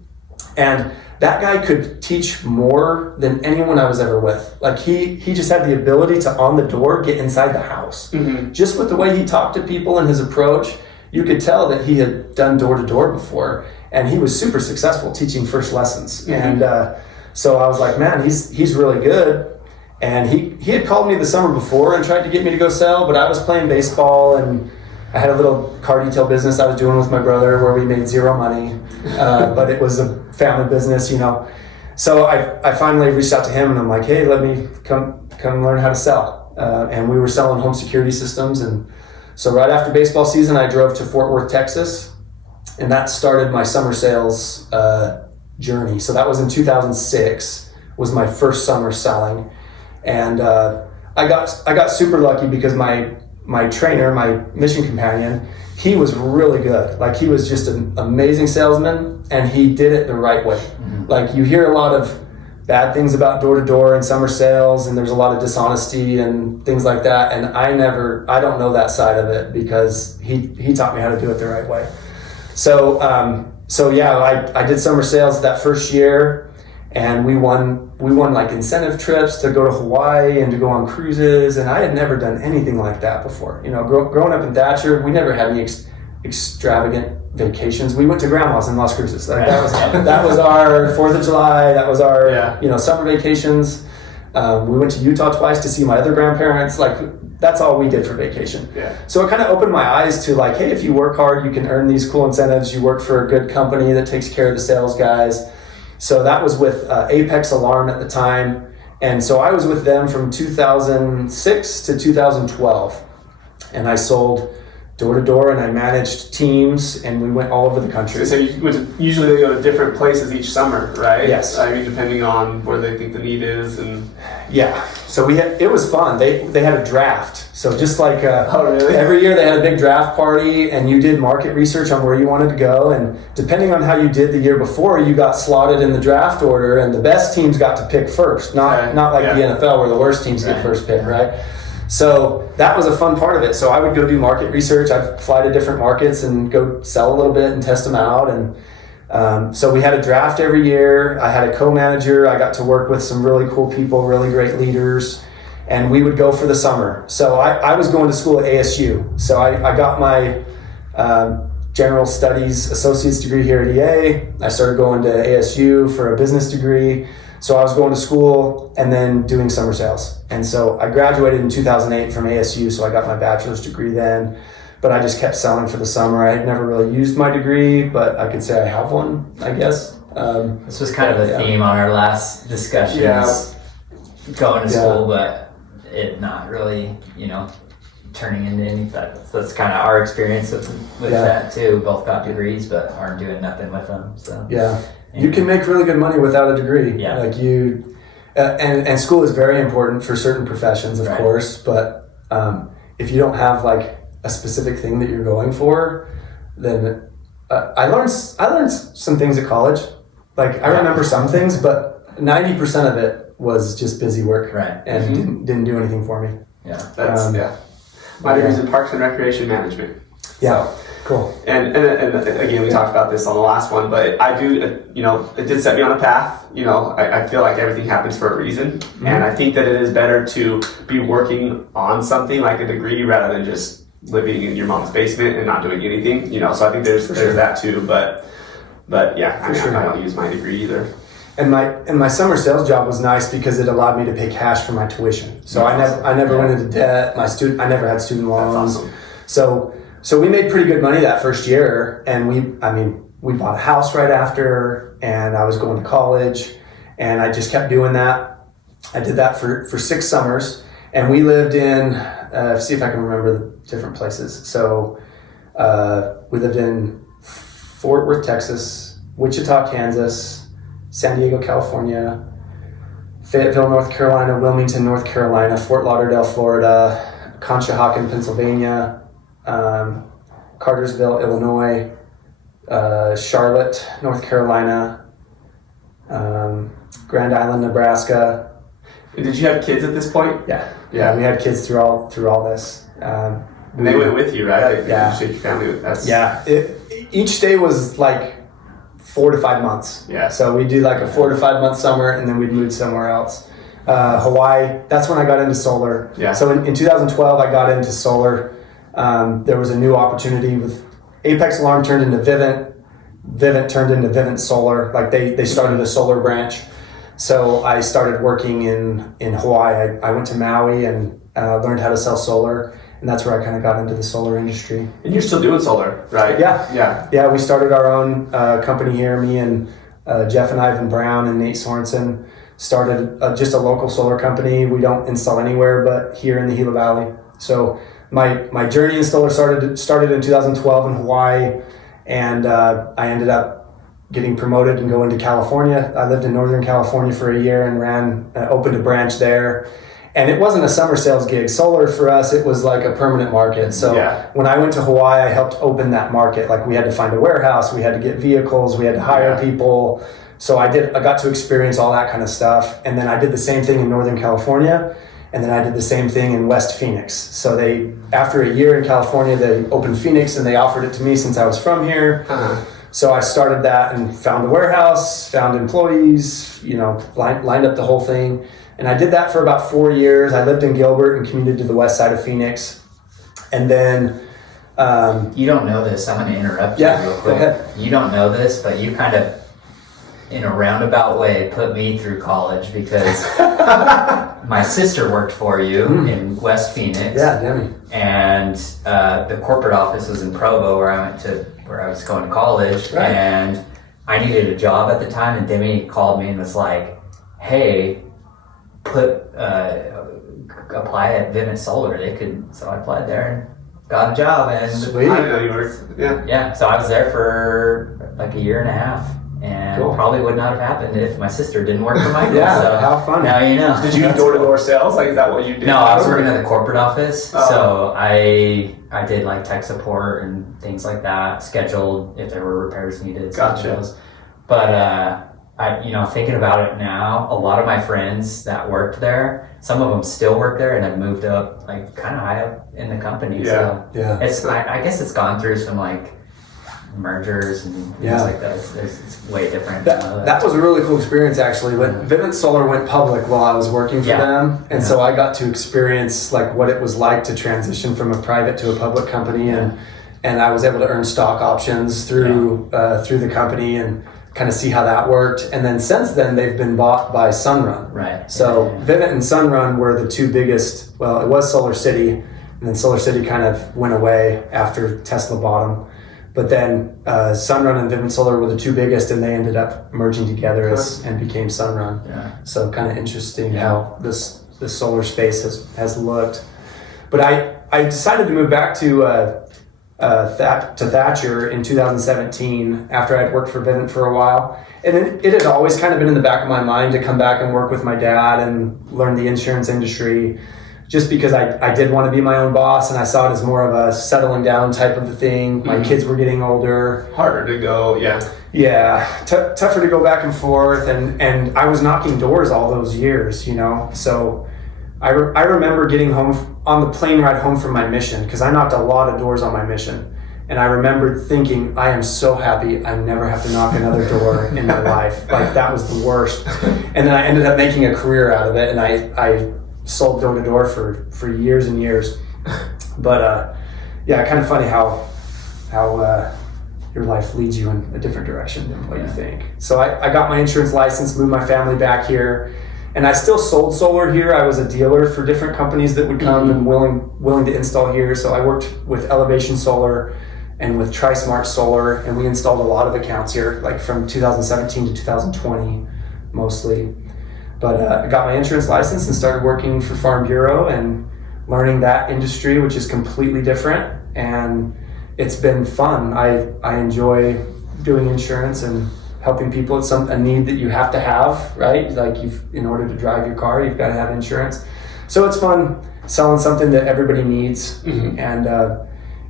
And that guy could teach more than anyone I was ever with. Like he just had the ability to, on the door, get inside the house. Mm-hmm. Just with the way he talked to people and his approach, you could tell that he had done door to door before. And he was super successful teaching first lessons. Mm-hmm. And So I was like, man, he's really good. And he had called me the summer before and tried to get me to go sell, but I was playing baseball and I had a little car detail business I was doing with my brother where we made zero money, but it was a family business, you know. So I finally reached out to him and I'm like, hey, let me come learn how to sell. And we were selling home security systems. And so right after baseball season, I drove to Fort Worth, Texas, and that started my summer sales journey. So that was in 2006, was my first summer selling. And I got super lucky because my trainer, my mission companion, he was really good. Like he was just an amazing salesman and he did it the right way. Mm-hmm. Like you hear a lot of bad things about door-to-door and summer sales and there's a lot of dishonesty and things like that. And I don't know that side of it because he taught me how to do it the right way. So yeah, I did summer sales that first year and we won like incentive trips to go to Hawaii and to go on cruises. And I had never done anything like that before. You know, growing up in Thatcher, we never had any extravagant vacations. We went to grandma's in Las Cruces. Like that was our 4th of July. That was our, summer vacations. We went to Utah twice to see my other grandparents. Like that's all we did for vacation. Yeah. So it kind of opened my eyes to like, hey, if you work hard, you can earn these cool incentives. You work for a good company that takes care of the sales guys. So that was with Apex Alarm at the time. And so I was with them from 2006 to 2012. And I sold door to door and I managed teams and we went all over the country. So usually they go to different places each summer, right? Yes. I mean, depending on where they think the need is. And yeah. So it was fun. They had a draft. So just like really? Every year they had a big draft party and you did market research on where you wanted to go. And depending on how you did the year before, you got slotted in the draft order and the best teams got to pick first. Not like the NFL where the worst teams get first pick, right? So that was a fun part of it. So I would go do market research. I'd fly to different markets and go sell a little bit and test them out. And so we had a draft every year. I had a co-manager. I got to work with some really cool people, really great leaders. And we would go for the summer. So I was going to school at ASU. So I got my general studies associate's degree here at EA. I started going to ASU for a business degree. So I was going to school and then doing summer sales. And so I graduated in 2008 from ASU, so I got my bachelor's degree then. But I just kept selling for the summer. I had never really used my degree, but I could say I have one, I guess. This was kind of a theme on our last discussions, going to school, but it not really, turning into anything. That's kind of our experience with that too. Both got degrees, but aren't doing nothing with them. So yeah. You can make really good money without a degree. Yeah. Like and school is very important for certain professions, of course. But if you don't have like a specific thing that you're going for, then I learned some things at college. Like I remember some things, but 90% of it was just busy work, and didn't do anything for me. Yeah, that's My degree's in Parks and Recreation Management. Yeah. So, cool. And again, we talked about this on the last one, but I do, it did set me on a path. I feel like everything happens for a reason. Mm-hmm. And I think that it is better to be working on something like a degree rather than just living in your mom's basement and not doing anything, So I think there's that too. But yeah, I don't use my degree either. And my summer sales job was nice because it allowed me to pay cash for my tuition. So I never went into debt. I never had student loans. That's awesome. So we made pretty good money that first year, and we bought a house right after, and I was going to college, and I just kept doing that. I did that for 6 summers, and we lived in, see if I can remember the different places. So we lived in Fort Worth, Texas, Wichita, Kansas, San Diego, California, Fayetteville, North Carolina, Wilmington, North Carolina, Fort Lauderdale, Florida, Conshohocken, Pennsylvania, Cartersville, Illinois, Charlotte, North Carolina, Grand Island, Nebraska. And did you have kids at this point? Yeah, we had kids through all this. And they went with you, right? Yeah. You your family with us. Yeah. Each day was like 4 to 5 months. Yeah. So we'd do like a 4 to 5 month summer, and then we'd move somewhere else. Hawaii. That's when I got into solar. Yeah. So in 2012, I got into solar. There was a new opportunity with Apex Alarm turned into Vivint. Vivint turned into Vivint Solar. Like they started a solar branch. So I started working in Hawaii. I went to Maui and learned how to sell solar, and that's where I kind of got into the solar industry. And you're still doing solar, right? Yeah. We started our own company here. Me and Jeff and Ivan Brown and Nate Sorensen started just a local solar company. We don't install anywhere but here in the Gila Valley. So my journey in solar started in 2012 in Hawaii, and I ended up getting promoted and going to California. I lived in Northern California for a year and opened a branch there. And it wasn't a summer sales gig. Solar for us, it was like a permanent market. So when I went to Hawaii, I helped open that market. Like we had to find a warehouse, we had to get vehicles, we had to hire people. So I got to experience all that kind of stuff. And then I did the same thing in Northern California. And then I did the same thing in West Phoenix. So after a year in California, they opened Phoenix and they offered it to me since I was from here. So I started that and found a warehouse, found employees, lined up the whole thing. And I did that for about 4 years. I lived in Gilbert and commuted to the west side of Phoenix. And then... you don't know this. I'm going to interrupt you real quick. Go ahead. You don't know this, but you kind of, in a roundabout way, put me through college because my sister worked for you in West Phoenix. Yeah, Demi. And the corporate office was in Provo where I was going to college. Right. And I needed a job at the time, and Demi called me and was like, hey, apply at Vivint Solar. So I applied there and got a job. And sweet. I didn't know you worked. Yeah. So I was there for like a year and a half. And probably would not have happened if my sister didn't work for Michael. So how fun. Now you know. Did you do door-to-door sales? Like, is that what you did? No, I was working at the corporate office. So I did like tech support and things like that, scheduled if there were repairs needed. Gotcha. But thinking about it now, a lot of my friends that worked there, some of them still work there and have moved up like kind of high up in the company. I guess it's gone through some like mergers and things like that. It's way different. That was a really cool experience actually. When Vivint Solar went public while I was working for them, and so I got to experience like what it was like to transition from a private to a public company, and I was able to earn stock options through the company and kind of see how that worked. And then since then they've been bought by Sunrun. Right. So Vivint and Sunrun were the two biggest. Well, it was Solar City, and then Solar City kind of went away after Tesla bought them. But then Sunrun and Vivint Solar were the two biggest, and they ended up merging together and became Sunrun. Yeah. So kind of interesting how this solar space has looked. But I decided to move back to Thatcher in 2017 after I'd worked for Vivint for a while. And it had always kind of been in the back of my mind to come back and work with my dad and learn the insurance industry, just because I did want to be my own boss, and I saw it as more of a settling down type of a thing. My kids were getting older. Harder to go, tougher to go back and forth, and I was knocking doors all those years, So I remember getting home on the plane ride home from my mission, because I knocked a lot of doors on my mission. And I remember thinking, I am so happy I never have to knock another door in my life. Like, that was the worst. And then I ended up making a career out of it, and I sold door to door for years and years. But kind of funny how your life leads you in a different direction than what you think. So I got my insurance license, moved my family back here, and I still sold solar here. I was a dealer for different companies that would come and willing to install here. So I worked with Elevation Solar and with TriSmart Solar, and we installed a lot of accounts here, like from 2017 to 2020 mostly. But I got my insurance license and started working for Farm Bureau and learning that industry, which is completely different. And it's been fun. I enjoy doing insurance and helping people. It's a need that you have to have, right? Like, in order to drive your car, you've got to have insurance. So it's fun selling something that everybody needs, and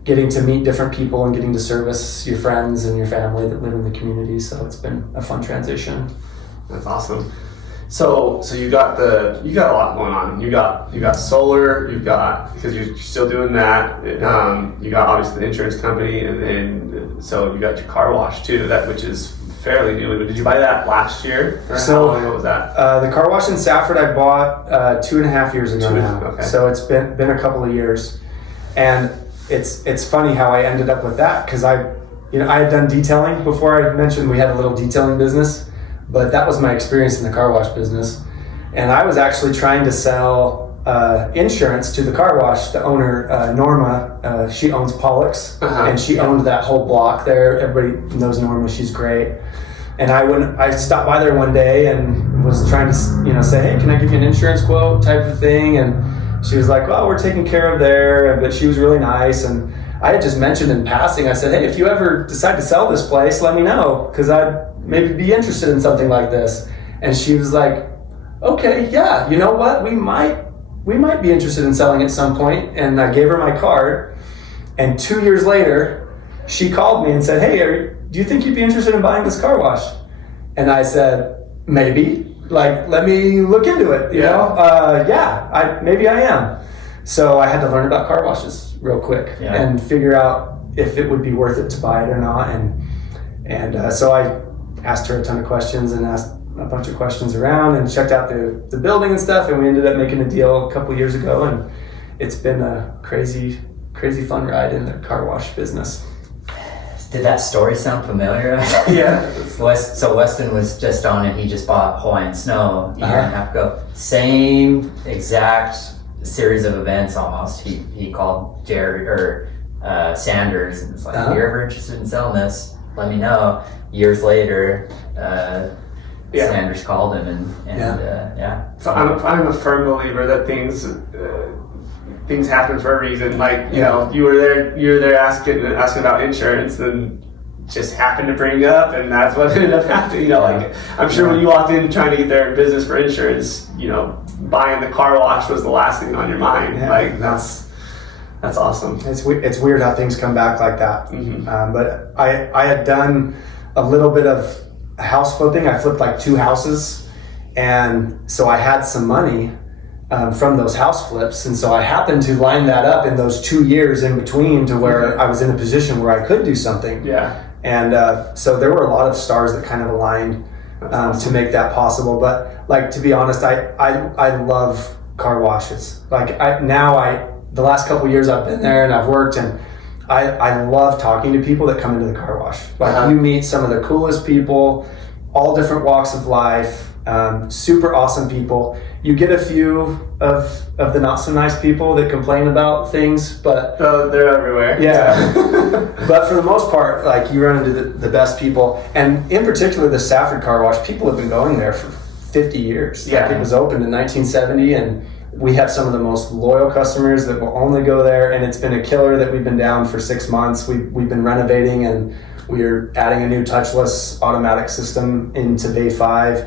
getting to meet different people and getting to service your friends and your family that live in the community. So it's been a fun transition. That's awesome. So you got a lot going on. You got solar. Because you're still doing that. You got obviously the insurance company, and then so you got your car wash too. Which is fairly new. Did you buy that last year? Or how long ago was that? The car wash in Safford I bought 2.5 years ago now. Okay. So it's been a couple of years, and it's funny how I ended up with that, because I had done detailing before. I mentioned we had a little detailing business. but that was my experience in the car wash business. And I was actually trying to sell insurance to the car wash. The owner, Norma, she owns Pollock's, and she owned that whole block there. Everybody knows Norma, she's great. And I stopped by there one day and was trying to, say, hey, can I give you an insurance quote type of thing? And she was like, well, we're taken care of there. But she was really nice. And I had just mentioned in passing, I said, hey, if you ever decide to sell this place, let me know, because I'd maybe be interested in something like this. And she was like, okay, yeah, you know what? We might be interested in selling at some point. And I gave her my card. And 2 years later, she called me and said, hey, do you think you'd be interested in buying this car wash? And I said, maybe. Let me look into it. You know? Maybe I am. So I had to learn about car washes real quick and figure out if it would be worth it to buy it or not. And so I asked her a ton of questions and asked a bunch of questions around and checked out the building and stuff. And we ended up making a deal a couple years ago. And it's been a crazy, crazy fun ride in the car wash business. Did that story sound familiar? Yeah. So Weston was just on and he just bought Hawaiian Snow a year and a half ago. Same exact series of events almost. He called Jerry or Sanders and was like, if you're ever interested in selling this, let me know. Years later, Sanders called him and So I'm a firm believer that things happen for a reason. You were there asking about insurance and just happened to bring up, and that's what ended up happening. I'm sure when you walked in trying to get their business for insurance, buying the car wash was the last thing on your mind. That's awesome. It's weird how things come back like that. Mm-hmm. But I had done a little bit of house flipping. I flipped 2 houses, and so I had some money from those house flips, and so I happened to line that up in those 2 years in between to where I was in a position where I could do something. Yeah. And so there were a lot of stars that kind of aligned to make that possible. But to be honest, I love car washes. The last couple of years I've been there and I've worked, and I love talking to people that come into the car wash. You meet some of the coolest people, all different walks of life, super awesome people. You get a few of the not so nice people that complain about things, but they're everywhere. Yeah. But for the most part, you run into the best people, and in particular the Safford car wash, people have been going there for 50 years. Yeah. It was opened in 1970, and we have some of the most loyal customers that will only go there, and it's been a killer that we've been down for 6 months. We've been renovating, and we're adding a new touchless automatic system into Bay 5.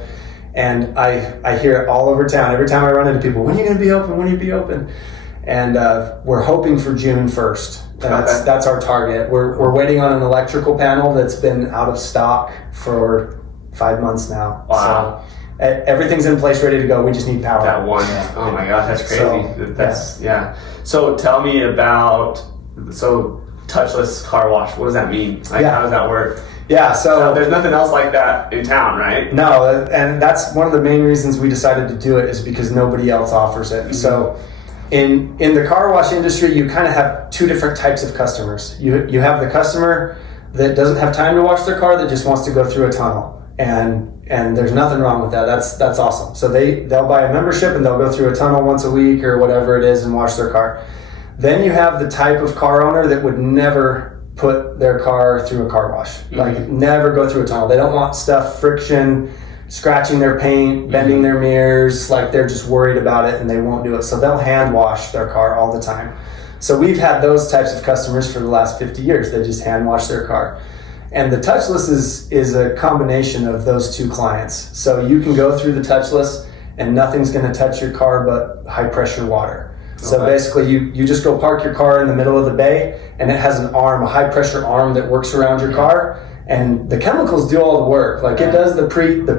And I hear it all over town. Every time I run into people, when are you going to be open? When are you going to be open? And we're hoping for June 1st. That's our target. We're waiting on an electrical panel that's been out of stock for 5 months now. Wow. So everything's in place, ready to go. We just need power. That one. Oh my gosh, that's crazy. So tell me about touchless car wash. What does that mean? How does that work? Yeah, so there's nothing else like that in town, right? No, and that's one of the main reasons we decided to do it, is because nobody else offers it. Mm-hmm. So in the car wash industry, you kind of have 2 different types of customers. You have the customer that doesn't have time to wash their car, that just wants to go through a tunnel. And there's nothing wrong with that. That's awesome. So they'll buy a membership and they'll go through a tunnel once a week or whatever it is and wash their car. Then you have the type of car owner that would never put their car through a car wash. Never go through a tunnel. They don't want stuff, friction, scratching their paint, bending their mirrors. They're just worried about it and they won't do it. So they'll hand wash their car all the time. So we've had those types of customers for the last 50 years. They just hand wash their car. And the touchless is a combination of those 2 clients. So you can go through the touchless and nothing's going to touch your car but high pressure water. So basically you just go park your car in the middle of the bay, and it has an arm, a high pressure arm that works around your car, and the chemicals do all the work. It does the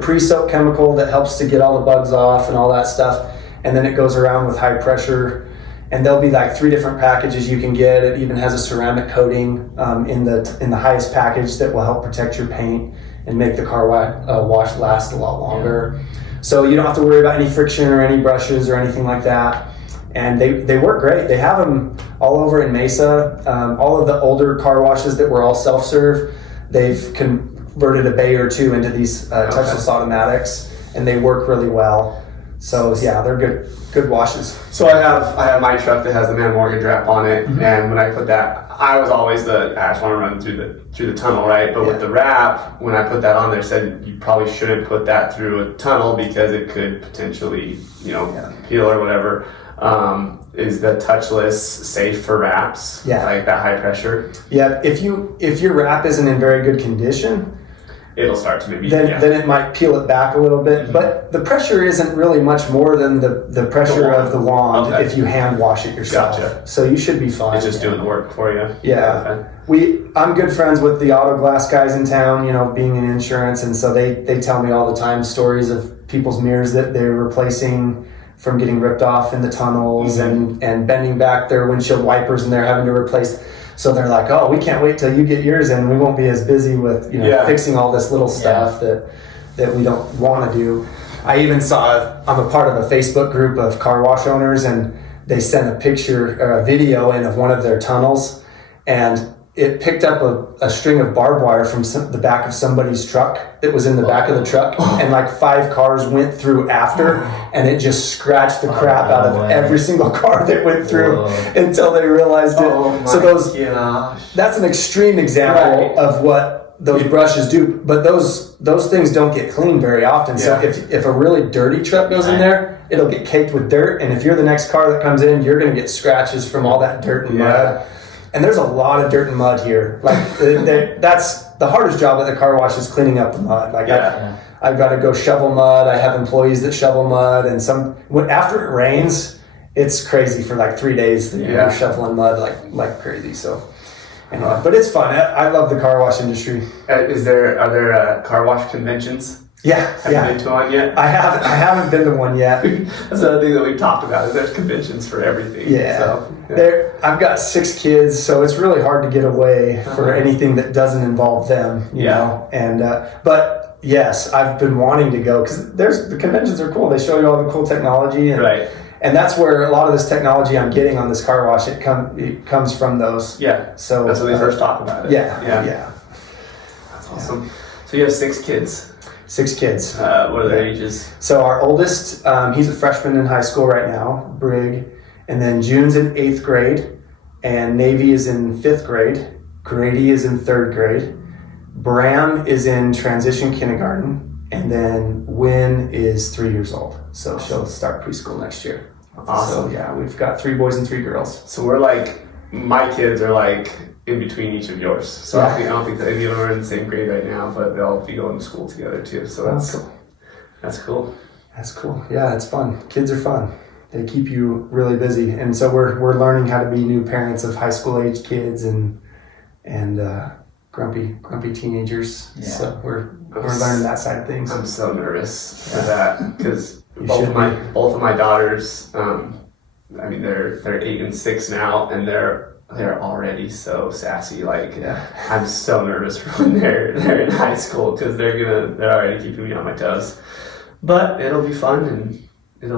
pre-soak chemical that helps to get all the bugs off and all that stuff, and then it goes around with high pressure, and there'll be 3 different packages you can get. It even has a ceramic coating in the highest package that will help protect your paint and make the car wash last a lot longer. So you don't have to worry about any friction or any brushes or anything like that. And they work great. They have them all over in Mesa. All of the older car washes that were all self-serve, they've converted a bay or two into these touchless automatics, and they work really well. So yeah, they're good washes. So I have my truck that has the Man Mortgage wrap on it, and when I put that, I was always I just want to run through the tunnel, right? But with the wrap, when I put that on there, said you probably shouldn't put that through a tunnel because it could potentially, peel or whatever. Is the touchless safe for wraps? Yeah, like that high pressure. Yeah, if your wrap isn't in very good condition, it'll start to maybe then it might peel it back a little bit. But the pressure isn't really much more than the pressure of the wand if you hand wash it yourself. Gotcha. So you should be fine. It's just doing the work for you. Yeah. I'm good friends with the auto glass guys in town, being in insurance, and so they tell me all the time stories of people's mirrors that they're replacing from getting ripped off in the tunnels and bending back their windshield wipers, and they're having to replace. So they're like, oh, we can't wait till you get yours in. We won't be as busy with fixing all this little stuff that we don't want to do. I even I'm a part of a Facebook group of car wash owners, and they sent a picture or a video in of one of their tunnels, and it picked up a string of barbed wire from the back of somebody's truck that was in the back of the truck, and like 5 cars went through after, and it just scratched the crap out of every single car that went through until they realized it. So that's an extreme example of what those brushes do, but those things don't get cleaned very often. So if a really dirty truck goes in there, it'll get caked with dirt, and if you're the next car that comes in, you're going to get scratches from all that dirt and mud. And there's a lot of dirt and mud here. Like that's the hardest job at the car wash is cleaning up the mud. Like I've got to go shovel mud. I have employees that shovel mud, and after it rains, it's crazy for like 3 days. You're shoveling mud like crazy. So, but it's fun. I love the car wash industry. Are there car wash conventions? Yeah. Have you been to one yet? I haven't been to one yet. That's another thing that we've talked about is there's conventions for everything. I've got 6 kids, so it's really hard to get away for anything that doesn't involve them. You know? And but yes, I've been wanting to go because the conventions are cool. They show you all the cool technology, and that's where a lot of this technology I'm getting on this car wash it comes from those. Yeah. So that's when they first talk about it. Yeah. That's awesome. Yeah. So you have 6 kids. 6 kids. What are their ages? So our oldest, he's a freshman in high school right now, Brig. And then June's in 8th grade. And Navy is in 5th grade. Grady is in 3rd grade. Bram is in transition kindergarten. And then Wynn is 3 years old. So she'll start preschool next year. Awesome. So we've got 3 boys and 3 girls. So my kids are in between each of yours. So I don't think that any of them are in the same grade right now, but they'll be going to school together too. So that's cool. That's cool. Yeah, it's fun. Kids are fun. They keep you really busy. And so we're learning how to be new parents of high school age kids and grumpy teenagers. Yeah. So we're learning that side of things. I'm so nervous for that because both of my daughters, they're 8 and 6 now, and they're already so sassy. I'm so nervous for when they're in high school because they're already keeping me on my toes. But it'll be fun, and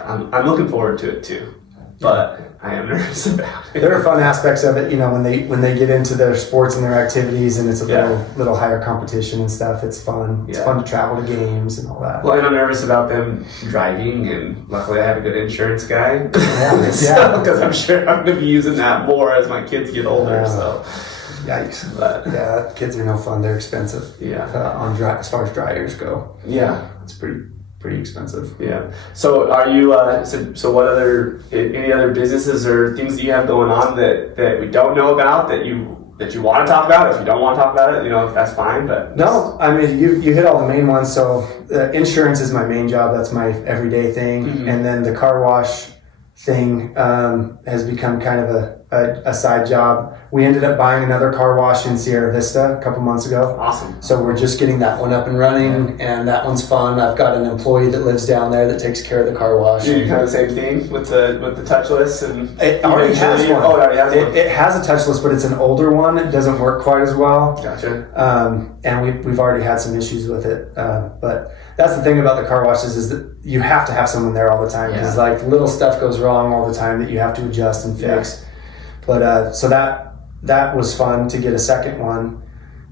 I'm looking forward to it too. But I am nervous about it. There are fun aspects of it, when they get into their sports and their activities, and it's a little higher competition and stuff. It's fun. It's fun to travel to games and all that. Well, and I'm nervous about them driving, and luckily I have a good insurance guy. Because I'm sure I'm going to be using that more as my kids get older. So, yikes! But kids are no fun. They're expensive. As far as dryers go. Yeah, it's pretty expensive. Yeah. So are you? So what any other businesses or things that you have going on that we don't know about that you want to talk about? If you don't want to talk about it, that's fine. But no, you hit all the main ones. So insurance is my main job. That's my everyday thing, and then the car wash thing has become kind of a side job. We ended up buying another car wash in Sierra Vista a couple months ago. Awesome. So we're just getting that one up and running, and that one's fun. I've got an employee that lives down there that takes care of the car wash. You do kind of the same thing with the touchless, and it already has one. Oh, it already has one. It has a touchless, but it's an older one. It doesn't work quite as well. Gotcha. And we've already had some issues with it, but that's the thing about the car washes is that you have to have someone there all the time because little stuff goes wrong all the time that you have to adjust and fix. But so that was fun to get a second one,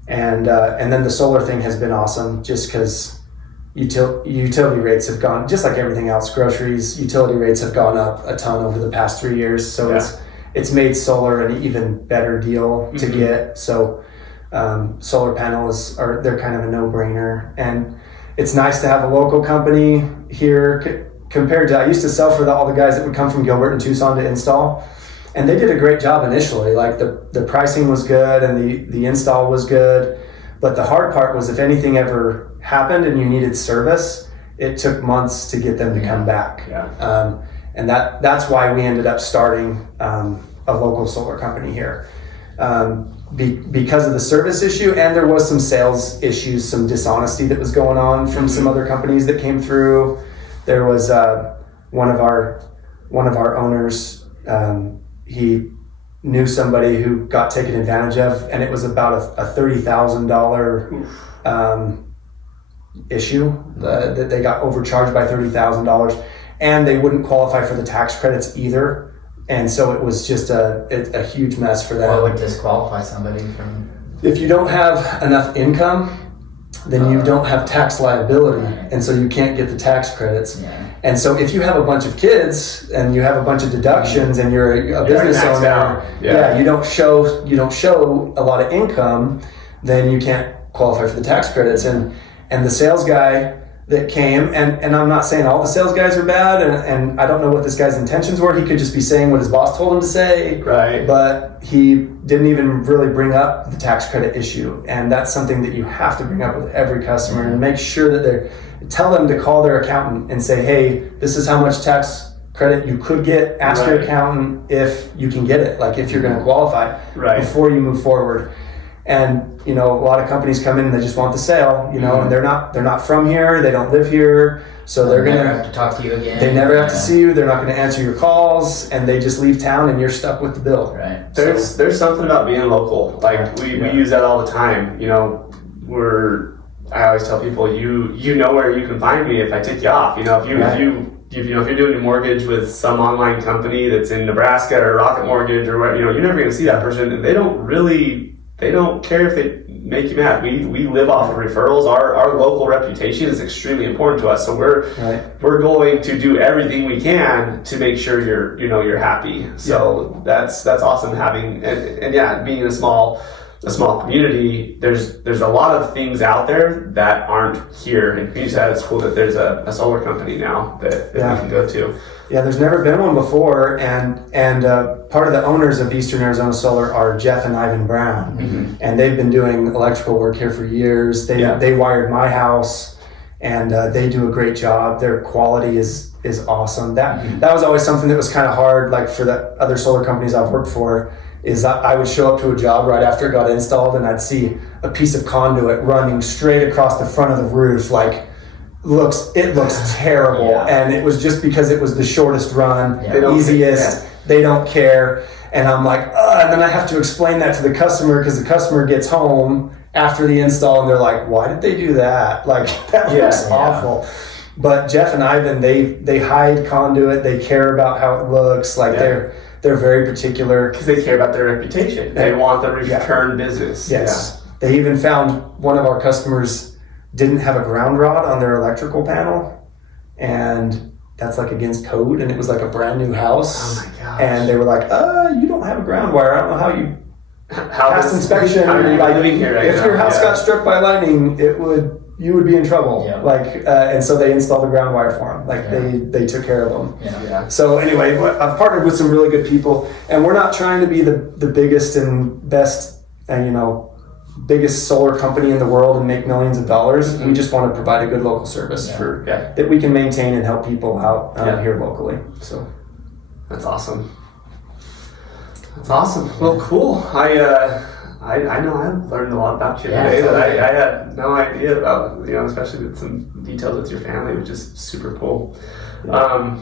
And then the solar thing has been awesome just because utility rates have gone, just like everything else, groceries, utility rates have gone up a ton over the past 3 years. So it's made solar an even better deal to get. So solar panels they're kind of a no-brainer. And it's nice to have a local company here compared to, I used to sell for all the guys that would come from Gilbert and Tucson to install. And they did a great job initially. Like the pricing was good and the install was good. But the hard part was if anything ever happened and you needed service, it took months to get them to come back. Yeah. And that's why we ended up starting a local solar company here. Because of the service issue, and there was some sales issues, some dishonesty that was going on from some other companies that came through. There was one of our owners, he knew somebody who got taken advantage of, and it was about a $30,000 issue that they got overcharged by $30,000, and they wouldn't qualify for the tax credits either. And so it was just a huge mess for them. What would disqualify somebody from? If you don't have enough income, then you don't have tax liability, and so you can't get the tax credits. Yeah. And so if you have a bunch of kids and you have a bunch of deductions and you're a business owner, you don't show a lot of income, then you can't qualify for the tax credits. And the sales guy that came, and I'm not saying all the sales guys are bad, and I don't know what this guy's intentions were. He could just be saying what his boss told him to say, right? But he didn't even really bring up the tax credit issue, and that's something that you have to bring up with every customer and make sure that tell them to call their accountant and say, hey, this is how much tax credit you could get. Ask your accountant if you can get it, like if you're going to qualify before you move forward. And a lot of companies come in and they just want the sale, and they're not from here, they don't live here, so they're gonna have to talk to you again. They never have to see you, they're not gonna answer your calls, and they just leave town and you're stuck with the bill. Right. There's something about being local. Like we use that all the time. I always tell people you know where you can find me if I take you off. If you're doing a mortgage with some online company that's in Nebraska or Rocket Mortgage or where, you're never gonna see that person, and they don't care if they make you mad. We live off of referrals. Our local reputation is extremely important to us. So we're going to do everything we can to make sure you're happy. So that's awesome having and being in a small community. There's a lot of things out there that aren't here. And you said it's cool that there's a solar company now that we can go to. Yeah, there's never been one before, and part of the owners of Eastern Arizona Solar are Jeff and Ivan Brown, and they've been doing electrical work here for years. They wired my house, and they do a great job. Their quality is awesome. That was always something that was kind of hard, like for the other solar companies I've worked for, is I would show up to a job right after it got installed, and I'd see a piece of conduit running straight across the front of the roof, like. It looks terrible, and it was just because it was the shortest run, easiest. They don't care, and I'm like, and then I have to explain that to the customer because the customer gets home after the install and they're like, "Why did they do that? Like that looks awful." But Jeff and Ivan, they hide conduit. They care about how it looks. Like they're very particular because they care about their reputation. They want the return business. Yes, they even found one of our customers didn't have a ground rod on their electrical panel, and that's like against code, and it was like a brand new house. Oh my gosh. And they were like, you don't have a ground wire. I don't know how you passed inspection. How are you living here right if now? Your house got struck by lightning, you would be in trouble. And so they installed the ground wire for them. Like they took care of them. So anyway, I've partnered with some really good people, and we're not trying to be the biggest and best, biggest solar company in the world and make millions of dollars. We just want to provide a good local service that we can maintain and help people out here locally. So that's awesome. Well, cool. I know I learned a lot about you today that I had no idea about, especially with some details with your family, which is super cool. I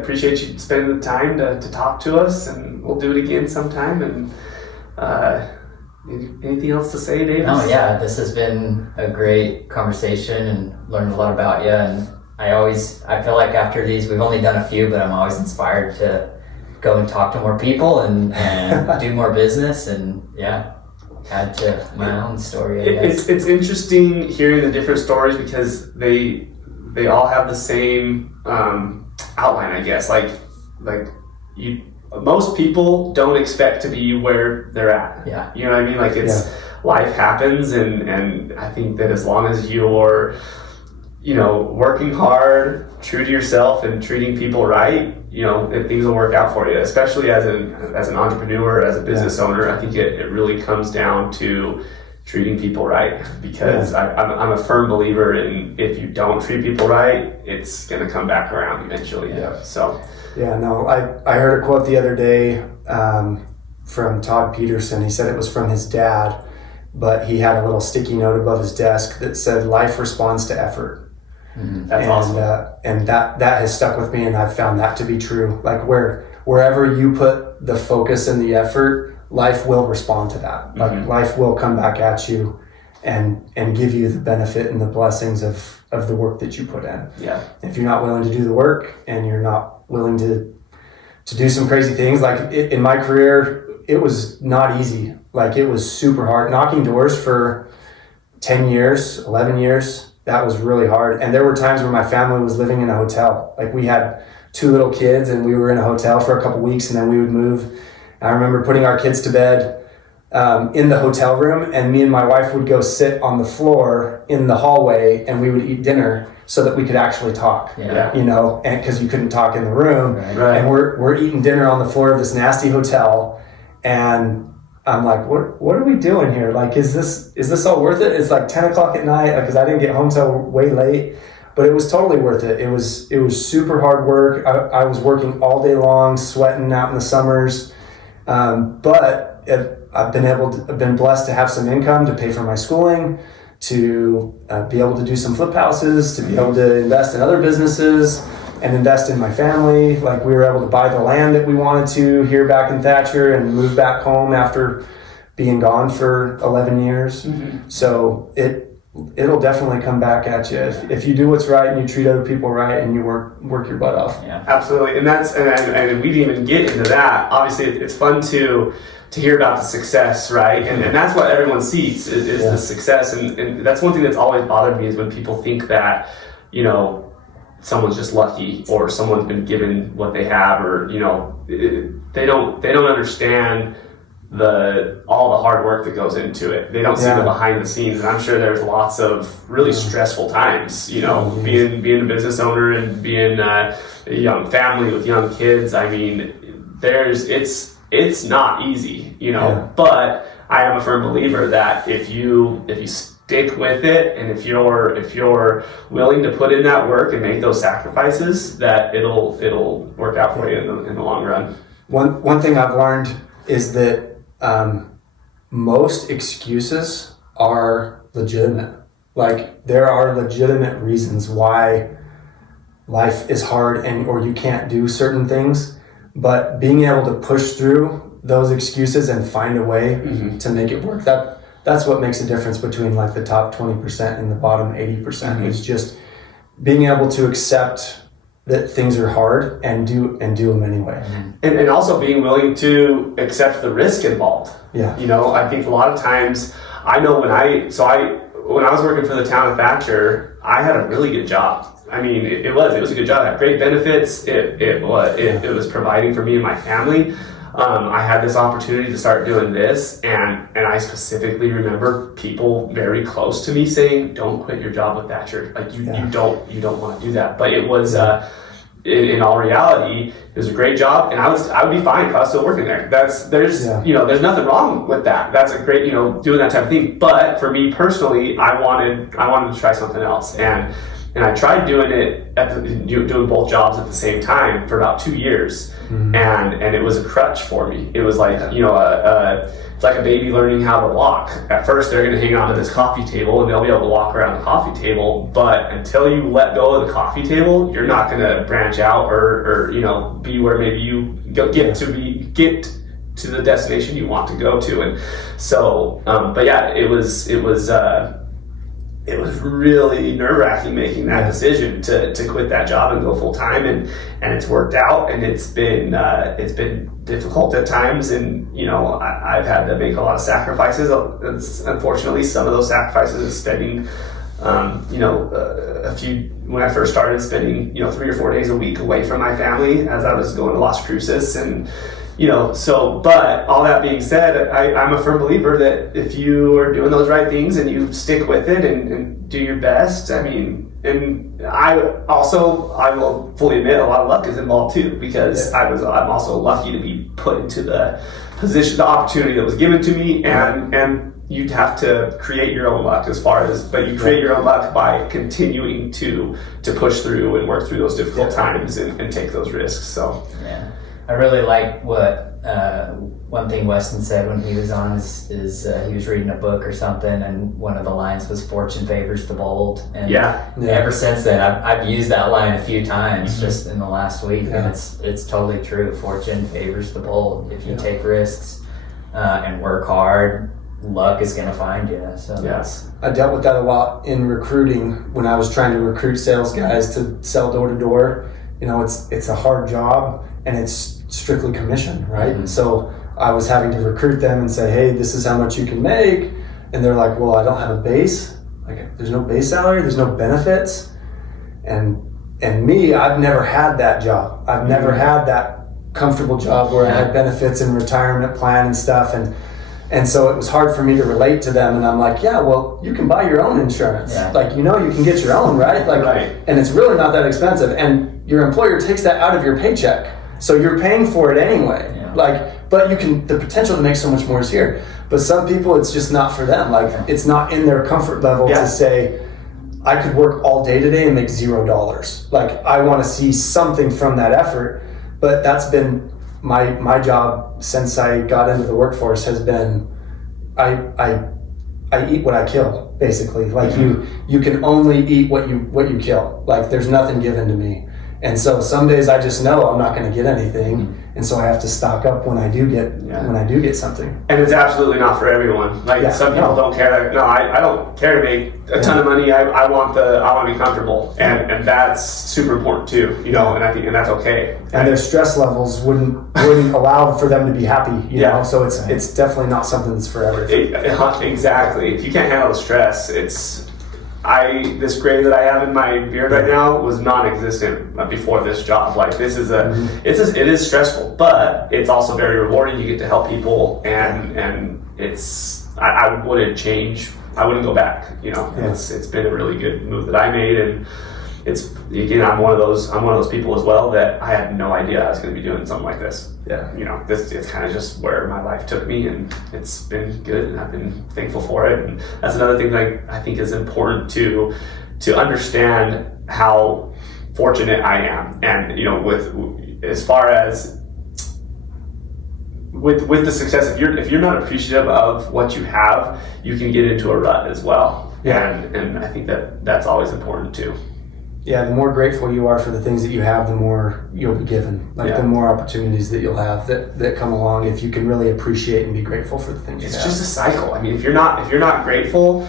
appreciate you spending the time to talk to us, and we'll do it again sometime. And anything else to say, Davis? Oh yeah, this has been a great conversation and learned a lot about you. And I feel like after these, we've only done a few, but I'm always inspired to go and talk to more people and do more business. And add to my own story, I guess. It's interesting hearing the different stories because they all have the same outline, I guess. Like most people don't expect to be where they're at. Yeah. You know what I mean? Like life happens, and I think that as long as you're, working hard, true to yourself, and treating people right, things will work out for you. Especially as an entrepreneur, as a business owner, I think it really comes down to treating people right. Because I'm a firm believer in if you don't treat people right, it's going to come back around eventually. Yeah. So. Yeah. No. I heard a quote the other day from Todd Peterson. He said it was from his dad, but he had a little sticky note above his desk that said, "Life responds to effort." Mm-hmm. That's awesome. And that has stuck with me, and I've found that to be true. Like wherever you put the focus and the effort, life will respond to that. Like life will come back at you and give you the benefit and the blessings of the work that you put in. Yeah. If you're not willing to do the work and you're not willing to do some crazy things, like in my career, it was not easy. Like it was super hard. Knocking doors for 10 years, 11 years, that was really hard. And there were times where my family was living in a hotel. Like we had 2 little kids and we were in a hotel for a couple weeks and then we would move. And I remember putting our kids to bed in the hotel room, and me and my wife would go sit on the floor in the hallway and we would eat dinner so that we could actually talk, and because you couldn't talk in the room. Right. And we're eating dinner on the floor of this nasty hotel, and I'm like, what are we doing here? Like, is this all worth it? It's like 10 o'clock at night, because I didn't get home till way late, but it was totally worth it. It was super hard work. I was working all day long, sweating out in the summers. But I've been blessed to have some income to pay for my schooling, to be able to do some flip houses, to be able to invest in other businesses and invest in my family. Like we were able to buy the land that we wanted to here back in Thatcher and move back home after being gone for 11 years. Mm-hmm. So it'll definitely come back at you if you do what's right and you treat other people right and you work your butt off. Yeah, absolutely. And and we didn't even get into that. Obviously, it's fun to hear about the success, right? And that's what everyone sees is the success. And that's one thing that's always bothered me is when people think that, someone's just lucky or someone's been given what they have, or, they don't understand all the hard work that goes into it. They don't see the behind the scenes. And I'm sure there's lots of really stressful times, being a business owner and being a young family with young kids. I mean, it's not easy, but I am a firm believer that if you stick with it, and if you're willing to put in that work and make those sacrifices, that it'll work out for you in the long run. One thing I've learned is that most excuses are legitimate. Like there are legitimate reasons why life is hard or you can't do certain things, but being able to push through those excuses and find a way to make it work, that's what makes a difference between like the top 20% and the bottom 80%. Is just being able to accept that things are hard and do them anyway. And also being willing to accept the risk involved. Yeah. I think a lot of times, I know when I was working for the town of Thatcher, I had a really good job. I mean, it was a good job. I had great benefits. It was providing for me and my family. I had this opportunity to start doing this, and I specifically remember people very close to me saying, "Don't quit your job with Thatcher. Like you don't want to do that." But it was in all reality, it was a great job, and I would be fine if I was still working there. There's nothing wrong with that. That's a great doing that type of thing. But for me personally, I wanted to try something else, and I tried doing it doing both jobs at the same time for about 2 years, and it was a crutch for me. It was like it's like a baby learning how to walk. At first, they're going to hang on to this coffee table and they'll be able to walk around the coffee table, but until you let go of the coffee table, you're not going to branch out or be where maybe you get to the destination you want to go to. And so, but yeah, it was it was really nerve-wracking making that decision to quit that job and go full-time, and it's worked out, and it's been difficult at times, and I've had to make a lot of sacrifices. Unfortunately, some of those sacrifices is spending when I first started spending 3 or 4 days a week away from my family as I was going to Las Cruces, and but all that being said, I'm a firm believer that if you are doing those right things and you stick with it and do your best, and I will fully admit a lot of luck is involved too, because I'm also lucky to be put into the position, the opportunity that was given to me, and you'd have to create your own luck but you create your own luck by continuing to push through and work through those difficult times and take those risks. So yeah. I really like what one thing Weston said when he was on is he was reading a book or something, and one of the lines was "Fortune favors the bold." And ever since then, I've used that line a few times just in the last week, and it's totally true. Fortune favors the bold. If you take risks and work hard, luck is going to find you. So I dealt with that a lot in recruiting when I was trying to recruit sales guys to sell door to door. It's a hard job, and it's strictly commission, right? Mm-hmm. So I was having to recruit them and say, hey, this is how much you can make. And they're like, well, I don't have a base. Like, there's no base salary, there's no benefits. And me, I've never had that job. I've never had that comfortable job where I had benefits and retirement plan and stuff. And so it was hard for me to relate to them. And I'm like, yeah, well, you can buy your own insurance. Yeah. Like, you can get your own, right? And it's really not that expensive. And your employer takes that out of your paycheck. So you're paying for it anyway. Yeah. But the potential to make so much more is here. But some people, it's just not for them. It's not in their comfort level to say, I could work all day today and make $0. I want to see something from that effort. But that's been my job since I got into the workforce has been, I eat what I kill, basically. You can only eat what you kill. There's nothing given to me. And so some days I just know I'm not going to get anything, and so I have to stock up when I do get something. And it's absolutely not for everyone. Some people don't care. No, I don't care to make a ton of money. I want to be comfortable, and that's super important too. And I think that's okay. And their stress levels wouldn't allow for them to be happy. You know, so it's definitely not something that's for everyone. Exactly. If you can't handle the stress, this gray that I have in my beard right now was non-existent before this job. It is stressful, but it's also very rewarding. You get to help people, and I wouldn't change. I wouldn't go back. It's been a really good move that I made, and I'm one of those people as well that I had no idea I was going to be doing something like this. Yeah. It's kind of just where my life took me, and it's been good, and I've been thankful for it. And that's another thing that I think is important to understand how fortunate I am. And with as far as with the success, if you're not appreciative of what you have, you can get into a rut as well. Yeah. And I think that's always important too. Yeah, the more grateful you are for the things that you have, the more you'll be given. The more opportunities that you'll have that come along if you can really appreciate and be grateful for the things you have. It's just a cycle. If you're not grateful,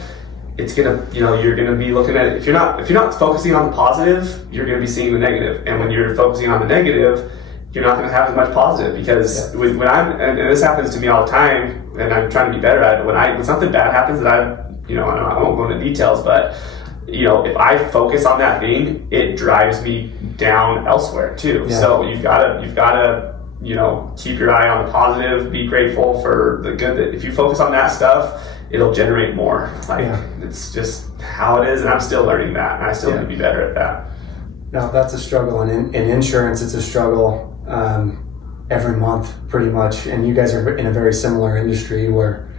it's gonna you're gonna be looking at it. If you're not focusing on the positive, you're gonna be seeing the negative. And when you're focusing on the negative, you're not gonna have as much positive, because when and this happens to me all the time, and I'm trying to be better at it. When something bad happens that I won't go into details, but if I focus on that thing, it drives me down elsewhere too. Yeah. So you've got to keep your eye on the positive, be grateful for the good. That if you focus on that stuff, it'll generate more. It's just how it is, and I'm still learning that, and I still need to be better at that. No, that's a struggle, and in insurance, it's a struggle every month, pretty much. And you guys are in a very similar industry where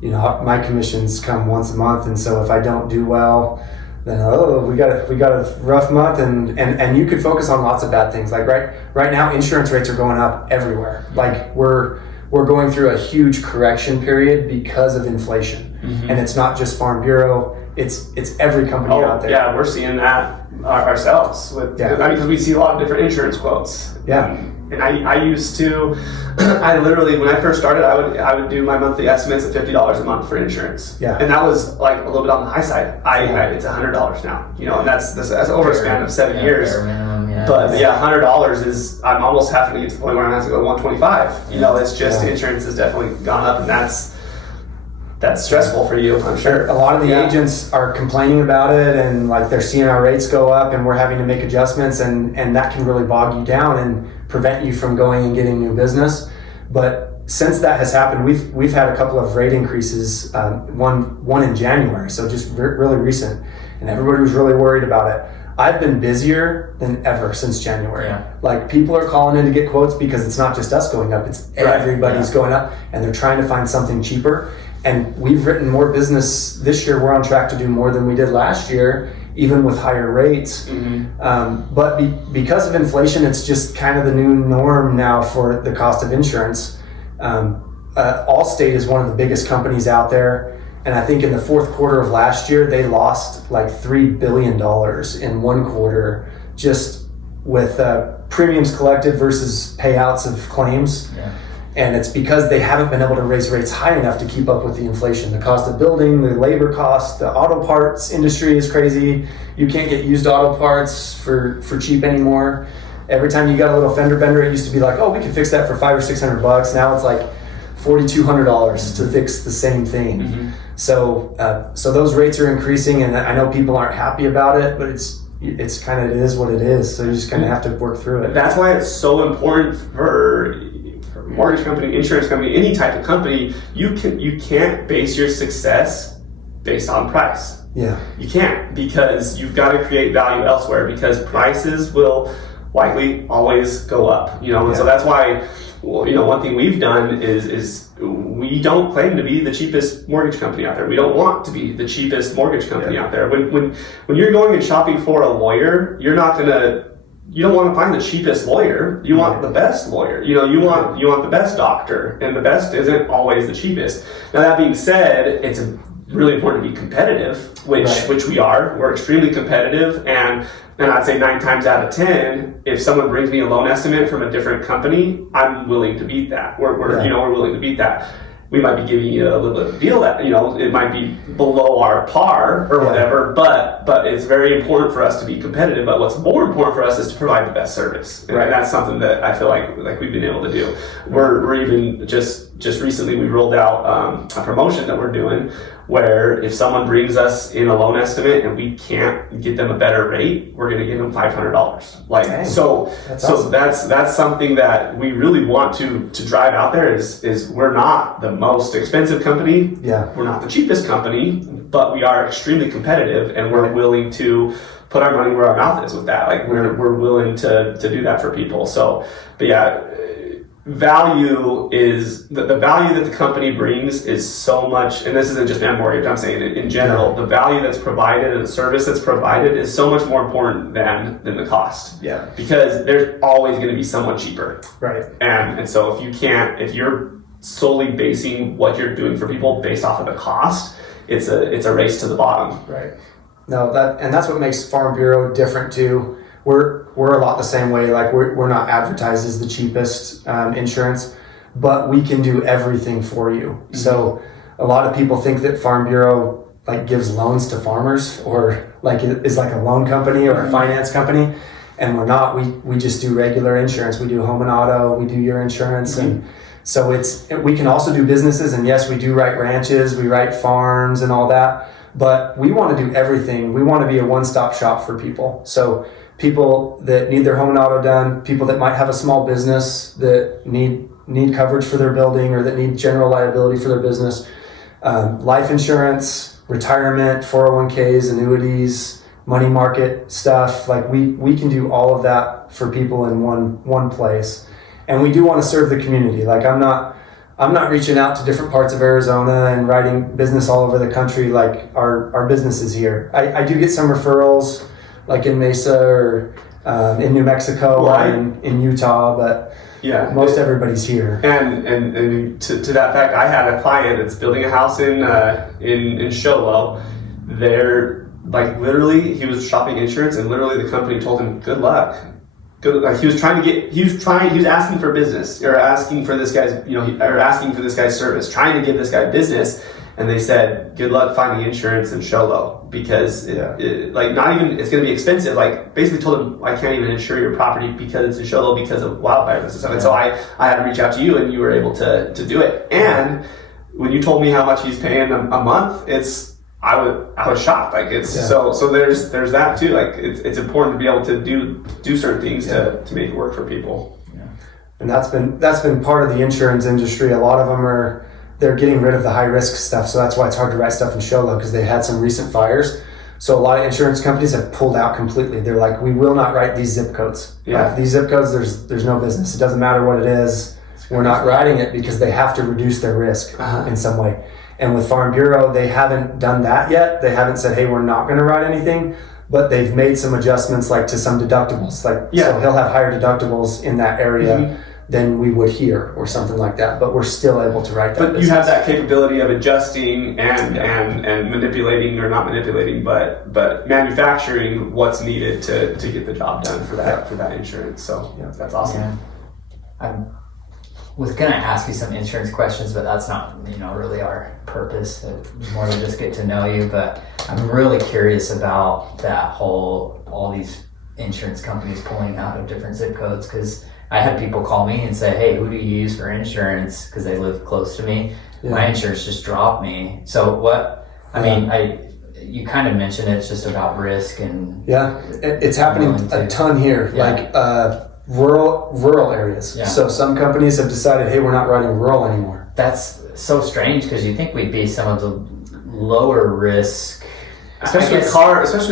my commissions come once a month, and so if I don't do well, then we got a rough month, and you could focus on lots of bad things. Right now, insurance rates are going up everywhere. We're going through a huge correction period because of inflation, and it's not just Farm Bureau. It's every company out there. Yeah, we're seeing that ourselves because we see a lot of different insurance quotes. Yeah. And I used to, I literally, when I first started, I would do my monthly estimates at $50 a month for insurance. Yeah. And that was like a little bit on the high side. It's $100 now, you know, and that's over a span of 7 years. Minimum, yeah. But yeah, $100 is, I'm almost having to get to the point where I have to go to 125. You know, it's just insurance has definitely gone up, and that's stressful for you, I'm sure. A lot of the agents are complaining about it, and like they're seeing our rates go up, and we're having to make adjustments, and that can really bog you down and prevent you from going and getting new business. But since that has happened, we've had a couple of rate increases, one in January, so just really recent, and everybody was really worried about it. I've been busier than ever since January. Yeah. Like people are calling in to get quotes because it's not just us going up, it's everybody's going up, and they're trying to find something cheaper. And we've written more business this year. We're on track to do more than we did last year, even with higher rates. Mm-hmm. But because of inflation, it's just kind of the new norm now for the cost of insurance. Allstate is one of the biggest companies out there. And I think in the fourth quarter of last year, they lost like $3 billion in one quarter just with premiums collected versus payouts of claims. Yeah. And it's because they haven't been able to raise rates high enough to keep up with the inflation. The cost of building, the labor cost, the auto parts industry is crazy. You can't get used auto parts for cheap anymore. Every time you got a little fender bender, it used to be like, oh, we can fix that for $500 or $600. Now it's like $4,200 to fix the same thing. Mm-hmm. So those rates are increasing, and I know people aren't happy about it, but it's kind of, it is what it is. So you just kind of have to work through it. That's why it's so important for mortgage company, insurance company, any type of company. You can't base your success based on price. Yeah. You can't, because you've got to create value elsewhere, because prices will likely always go up, you know. And so that's why, well, you know, one thing we've done is we don't claim to be the cheapest mortgage company out there. We don't want to be the cheapest mortgage company out there. When you're going and shopping for a lawyer, you don't want to find the cheapest lawyer. You want the best lawyer. You know, you want the best doctor, and the best isn't always the cheapest. Now, that being said, it's really important to be competitive, which we are. We're extremely competitive, and I'd say 9 times out of 10, if someone brings me a loan estimate from a different company, I'm willing to beat that. We're willing to beat that. We might be giving you a little bit of a deal that, you know, it might be below our par or whatever, but it's very important for us to be competitive. But what's more important for us is to provide the best service. And that's something that I feel like we've been able to do. We're even just recently we rolled out a promotion that we're doing where if someone brings us in a loan estimate and we can't get them a better rate, we're going to give them $500. Like, dang. So awesome. That's something that we really want to drive out there is we're not the most expensive company. Yeah. We're not the cheapest company, but we are extremely competitive, and we're willing to put our money where our mouth is with that. Like we're willing to do that for people. So, but yeah, value is the value that the company brings is so much, and this isn't just mortgage, I'm saying it in general. The value that's provided and the service that's provided is so much more important than the cost. Yeah. Because there's always going to be someone cheaper. Right. And so if you're solely basing what you're doing for people based off of the cost, it's a race to the bottom. Right. No, that's what makes Farm Bureau different too. We're a lot the same way. Like we're not advertised as the cheapest insurance, but we can do everything for you. Mm-hmm. So a lot of people think that Farm Bureau like gives loans to farmers or like is like a loan company or a finance company, and we're not. We just do regular insurance. We do home and auto. We do your insurance, and so we can also do businesses. And yes, we do write ranches. We write farms and all that. But we want to do everything. We want to be a one-stop shop for people. So people that need their home and auto done, people that might have a small business that need coverage for their building or that need general liability for their business, life insurance, retirement, 401ks, annuities, money market stuff. Like we can do all of that for people in one place. And we do want to serve the community. Like I'm not reaching out to different parts of Arizona and writing business all over the country. Like our business is here. I do get some referrals like in Mesa or in New Mexico or in Utah, but most everybody's here. And to that fact, I had a client that's building a house in Show Low. They're like literally he was shopping insurance, and literally the company told him, good luck. he was asking for business, or asking for this guy's, or asking for this guy's service, trying to give this guy business. And they said, good luck finding insurance in Show Low, because it's going to be expensive. Like, basically told him, I can't even insure your property because it's in Show Low because of wildfires and stuff. And so I had to reach out to you, and you were able to do it. And when you told me how much he's paying a month, I was shocked. Like, so there's that too. Like, it's important to be able to do certain things to make it work for people. Yeah. And that's been part of the insurance industry. A lot of them they're getting rid of the high risk stuff, so that's why it's hard to write stuff in Show Low, because they had some recent fires. So a lot of insurance companies have pulled out completely. They're like, we will not write these zip codes. Yeah. Like, these zip codes, there's no business. It doesn't matter what it is. We're not writing it because they have to reduce their risk in some way. And with Farm Bureau, they haven't done that yet. They haven't said, hey, we're not going to write anything, but they've made some adjustments, like to some deductibles. So he'll have higher deductibles in that area than we would here, or something like that. But we're still able to write that. But business. You have that capability of adjusting and manipulating, or not manipulating, but manufacturing what's needed to get the job done for that insurance. So that's awesome. Yeah. I was gonna ask you some insurance questions, but that's not really our purpose. It's more to just get to know you. But I'm really curious about all these insurance companies pulling out of different zip codes, because I had people call me and say, hey, who do you use for insurance? Because they live close to me. Yeah. My insurance just dropped me. So you kind of mentioned it's just about risk and... Yeah, it's happening a ton here, like rural areas. Yeah. So some companies have decided, hey, we're not writing rural anymore. That's so strange, because you think we'd be some of the lower risk... Especially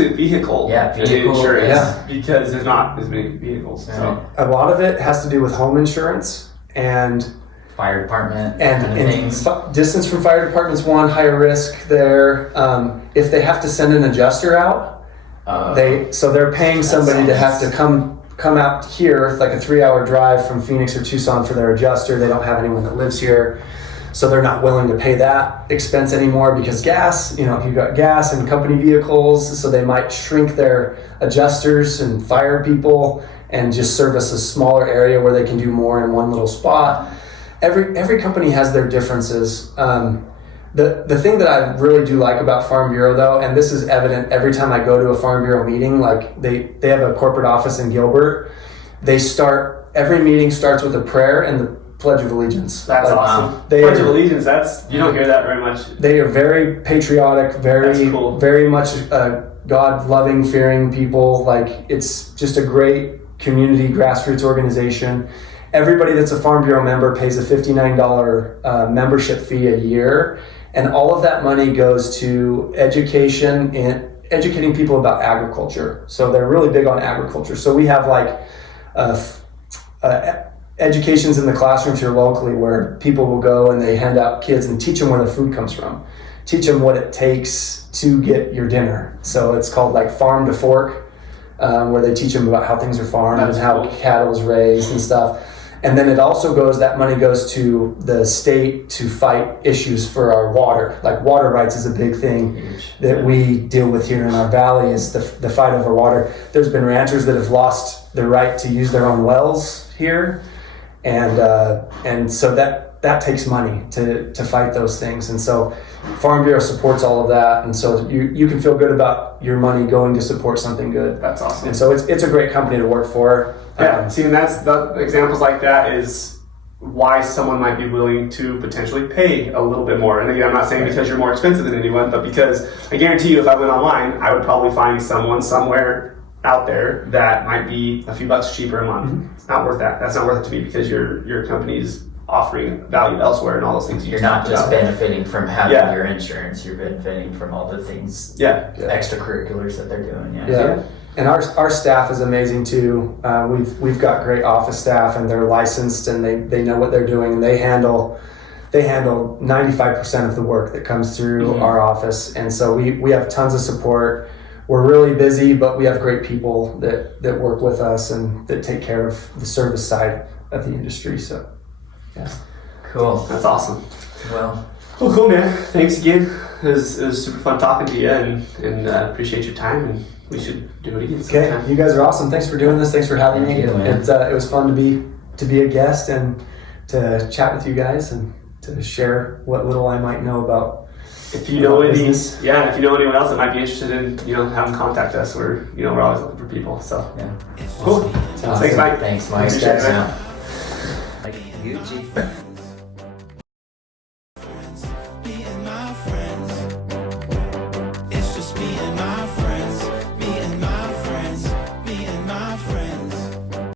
vehicle insurance, because there's not as many vehicles. Yeah. So a lot of it has to do with home insurance and fire department and distance from fire department's one, higher risk there. If they have to send an adjuster out, they're paying somebody to have to come out here, like a 3-hour drive from Phoenix or Tucson for their adjuster. They don't have anyone that lives here. So they're not willing to pay that expense anymore, because gas, you've got gas and company vehicles, so they might shrink their adjusters and fire people and just service a smaller area where they can do more in one little spot. Every company has their differences. The thing that I really do like about Farm Bureau, though, and this is evident every time I go to a Farm Bureau meeting, like they have a corporate office in Gilbert. Every meeting starts with a prayer and the Pledge of Allegiance. That's awesome. Pledge of Allegiance, you don't hear that very much. They are very patriotic, very much God-loving, fearing people. Like, it's just a great community grassroots organization. Everybody that's a Farm Bureau member pays a $59 membership fee a year, and all of that money goes to education and educating people about agriculture. So they're really big on agriculture. So we have educations in the classrooms here locally, where people will go and they hand out kids and teach them where their food comes from, teach them what it takes to get your dinner. So it's called like Farm to Fork, where they teach them about how things are farmed and how cattle is raised and stuff. And then that money goes to the state to fight issues for our water. Like, water rights is a big thing that we deal with here in our valley, is the fight over water. There's been ranchers that have lost their right to use their own wells here. And so that takes money to fight those things. And so Farm Bureau supports all of that. And so you can feel good about your money going to support something good. That's awesome. And so it's a great company to work for. Yeah. See, and that's the examples like that is why someone might be willing to potentially pay a little bit more. And again, I'm not saying because you're more expensive than anyone, but because I guarantee you, if I went online, I would probably find someone somewhere out there that might be a few bucks cheaper a month. Mm-hmm. It's not worth that. That's not worth it to me, because your company's offering value elsewhere and all those things. You're not just benefiting from having your insurance. You're benefiting from all the things, extracurriculars that they're doing. Yeah. And our staff is amazing too. We've got great office staff, and they're licensed, and they know what they're doing, and they handle 95% of the work that comes through our office. And so we have tons of support. We're really busy, but we have great people that work with us and that take care of the service side of the industry. So, cool. That's awesome. Well, Well, cool, man. Thanks again. It was super fun talking to you, and appreciate your time, and we should do it again sometime. Okay, you guys are awesome. Thanks for doing this. Thanks for having me. Thank you, man. It was fun to be a guest and to chat with you guys and to share what little I might know about. If you know if you know anyone else that might be interested in, having contact us, we're always looking for people. So yeah, cool. Awesome. Thanks, Mike. Thanks, Mike. Appreciate it, man. Like Gucci.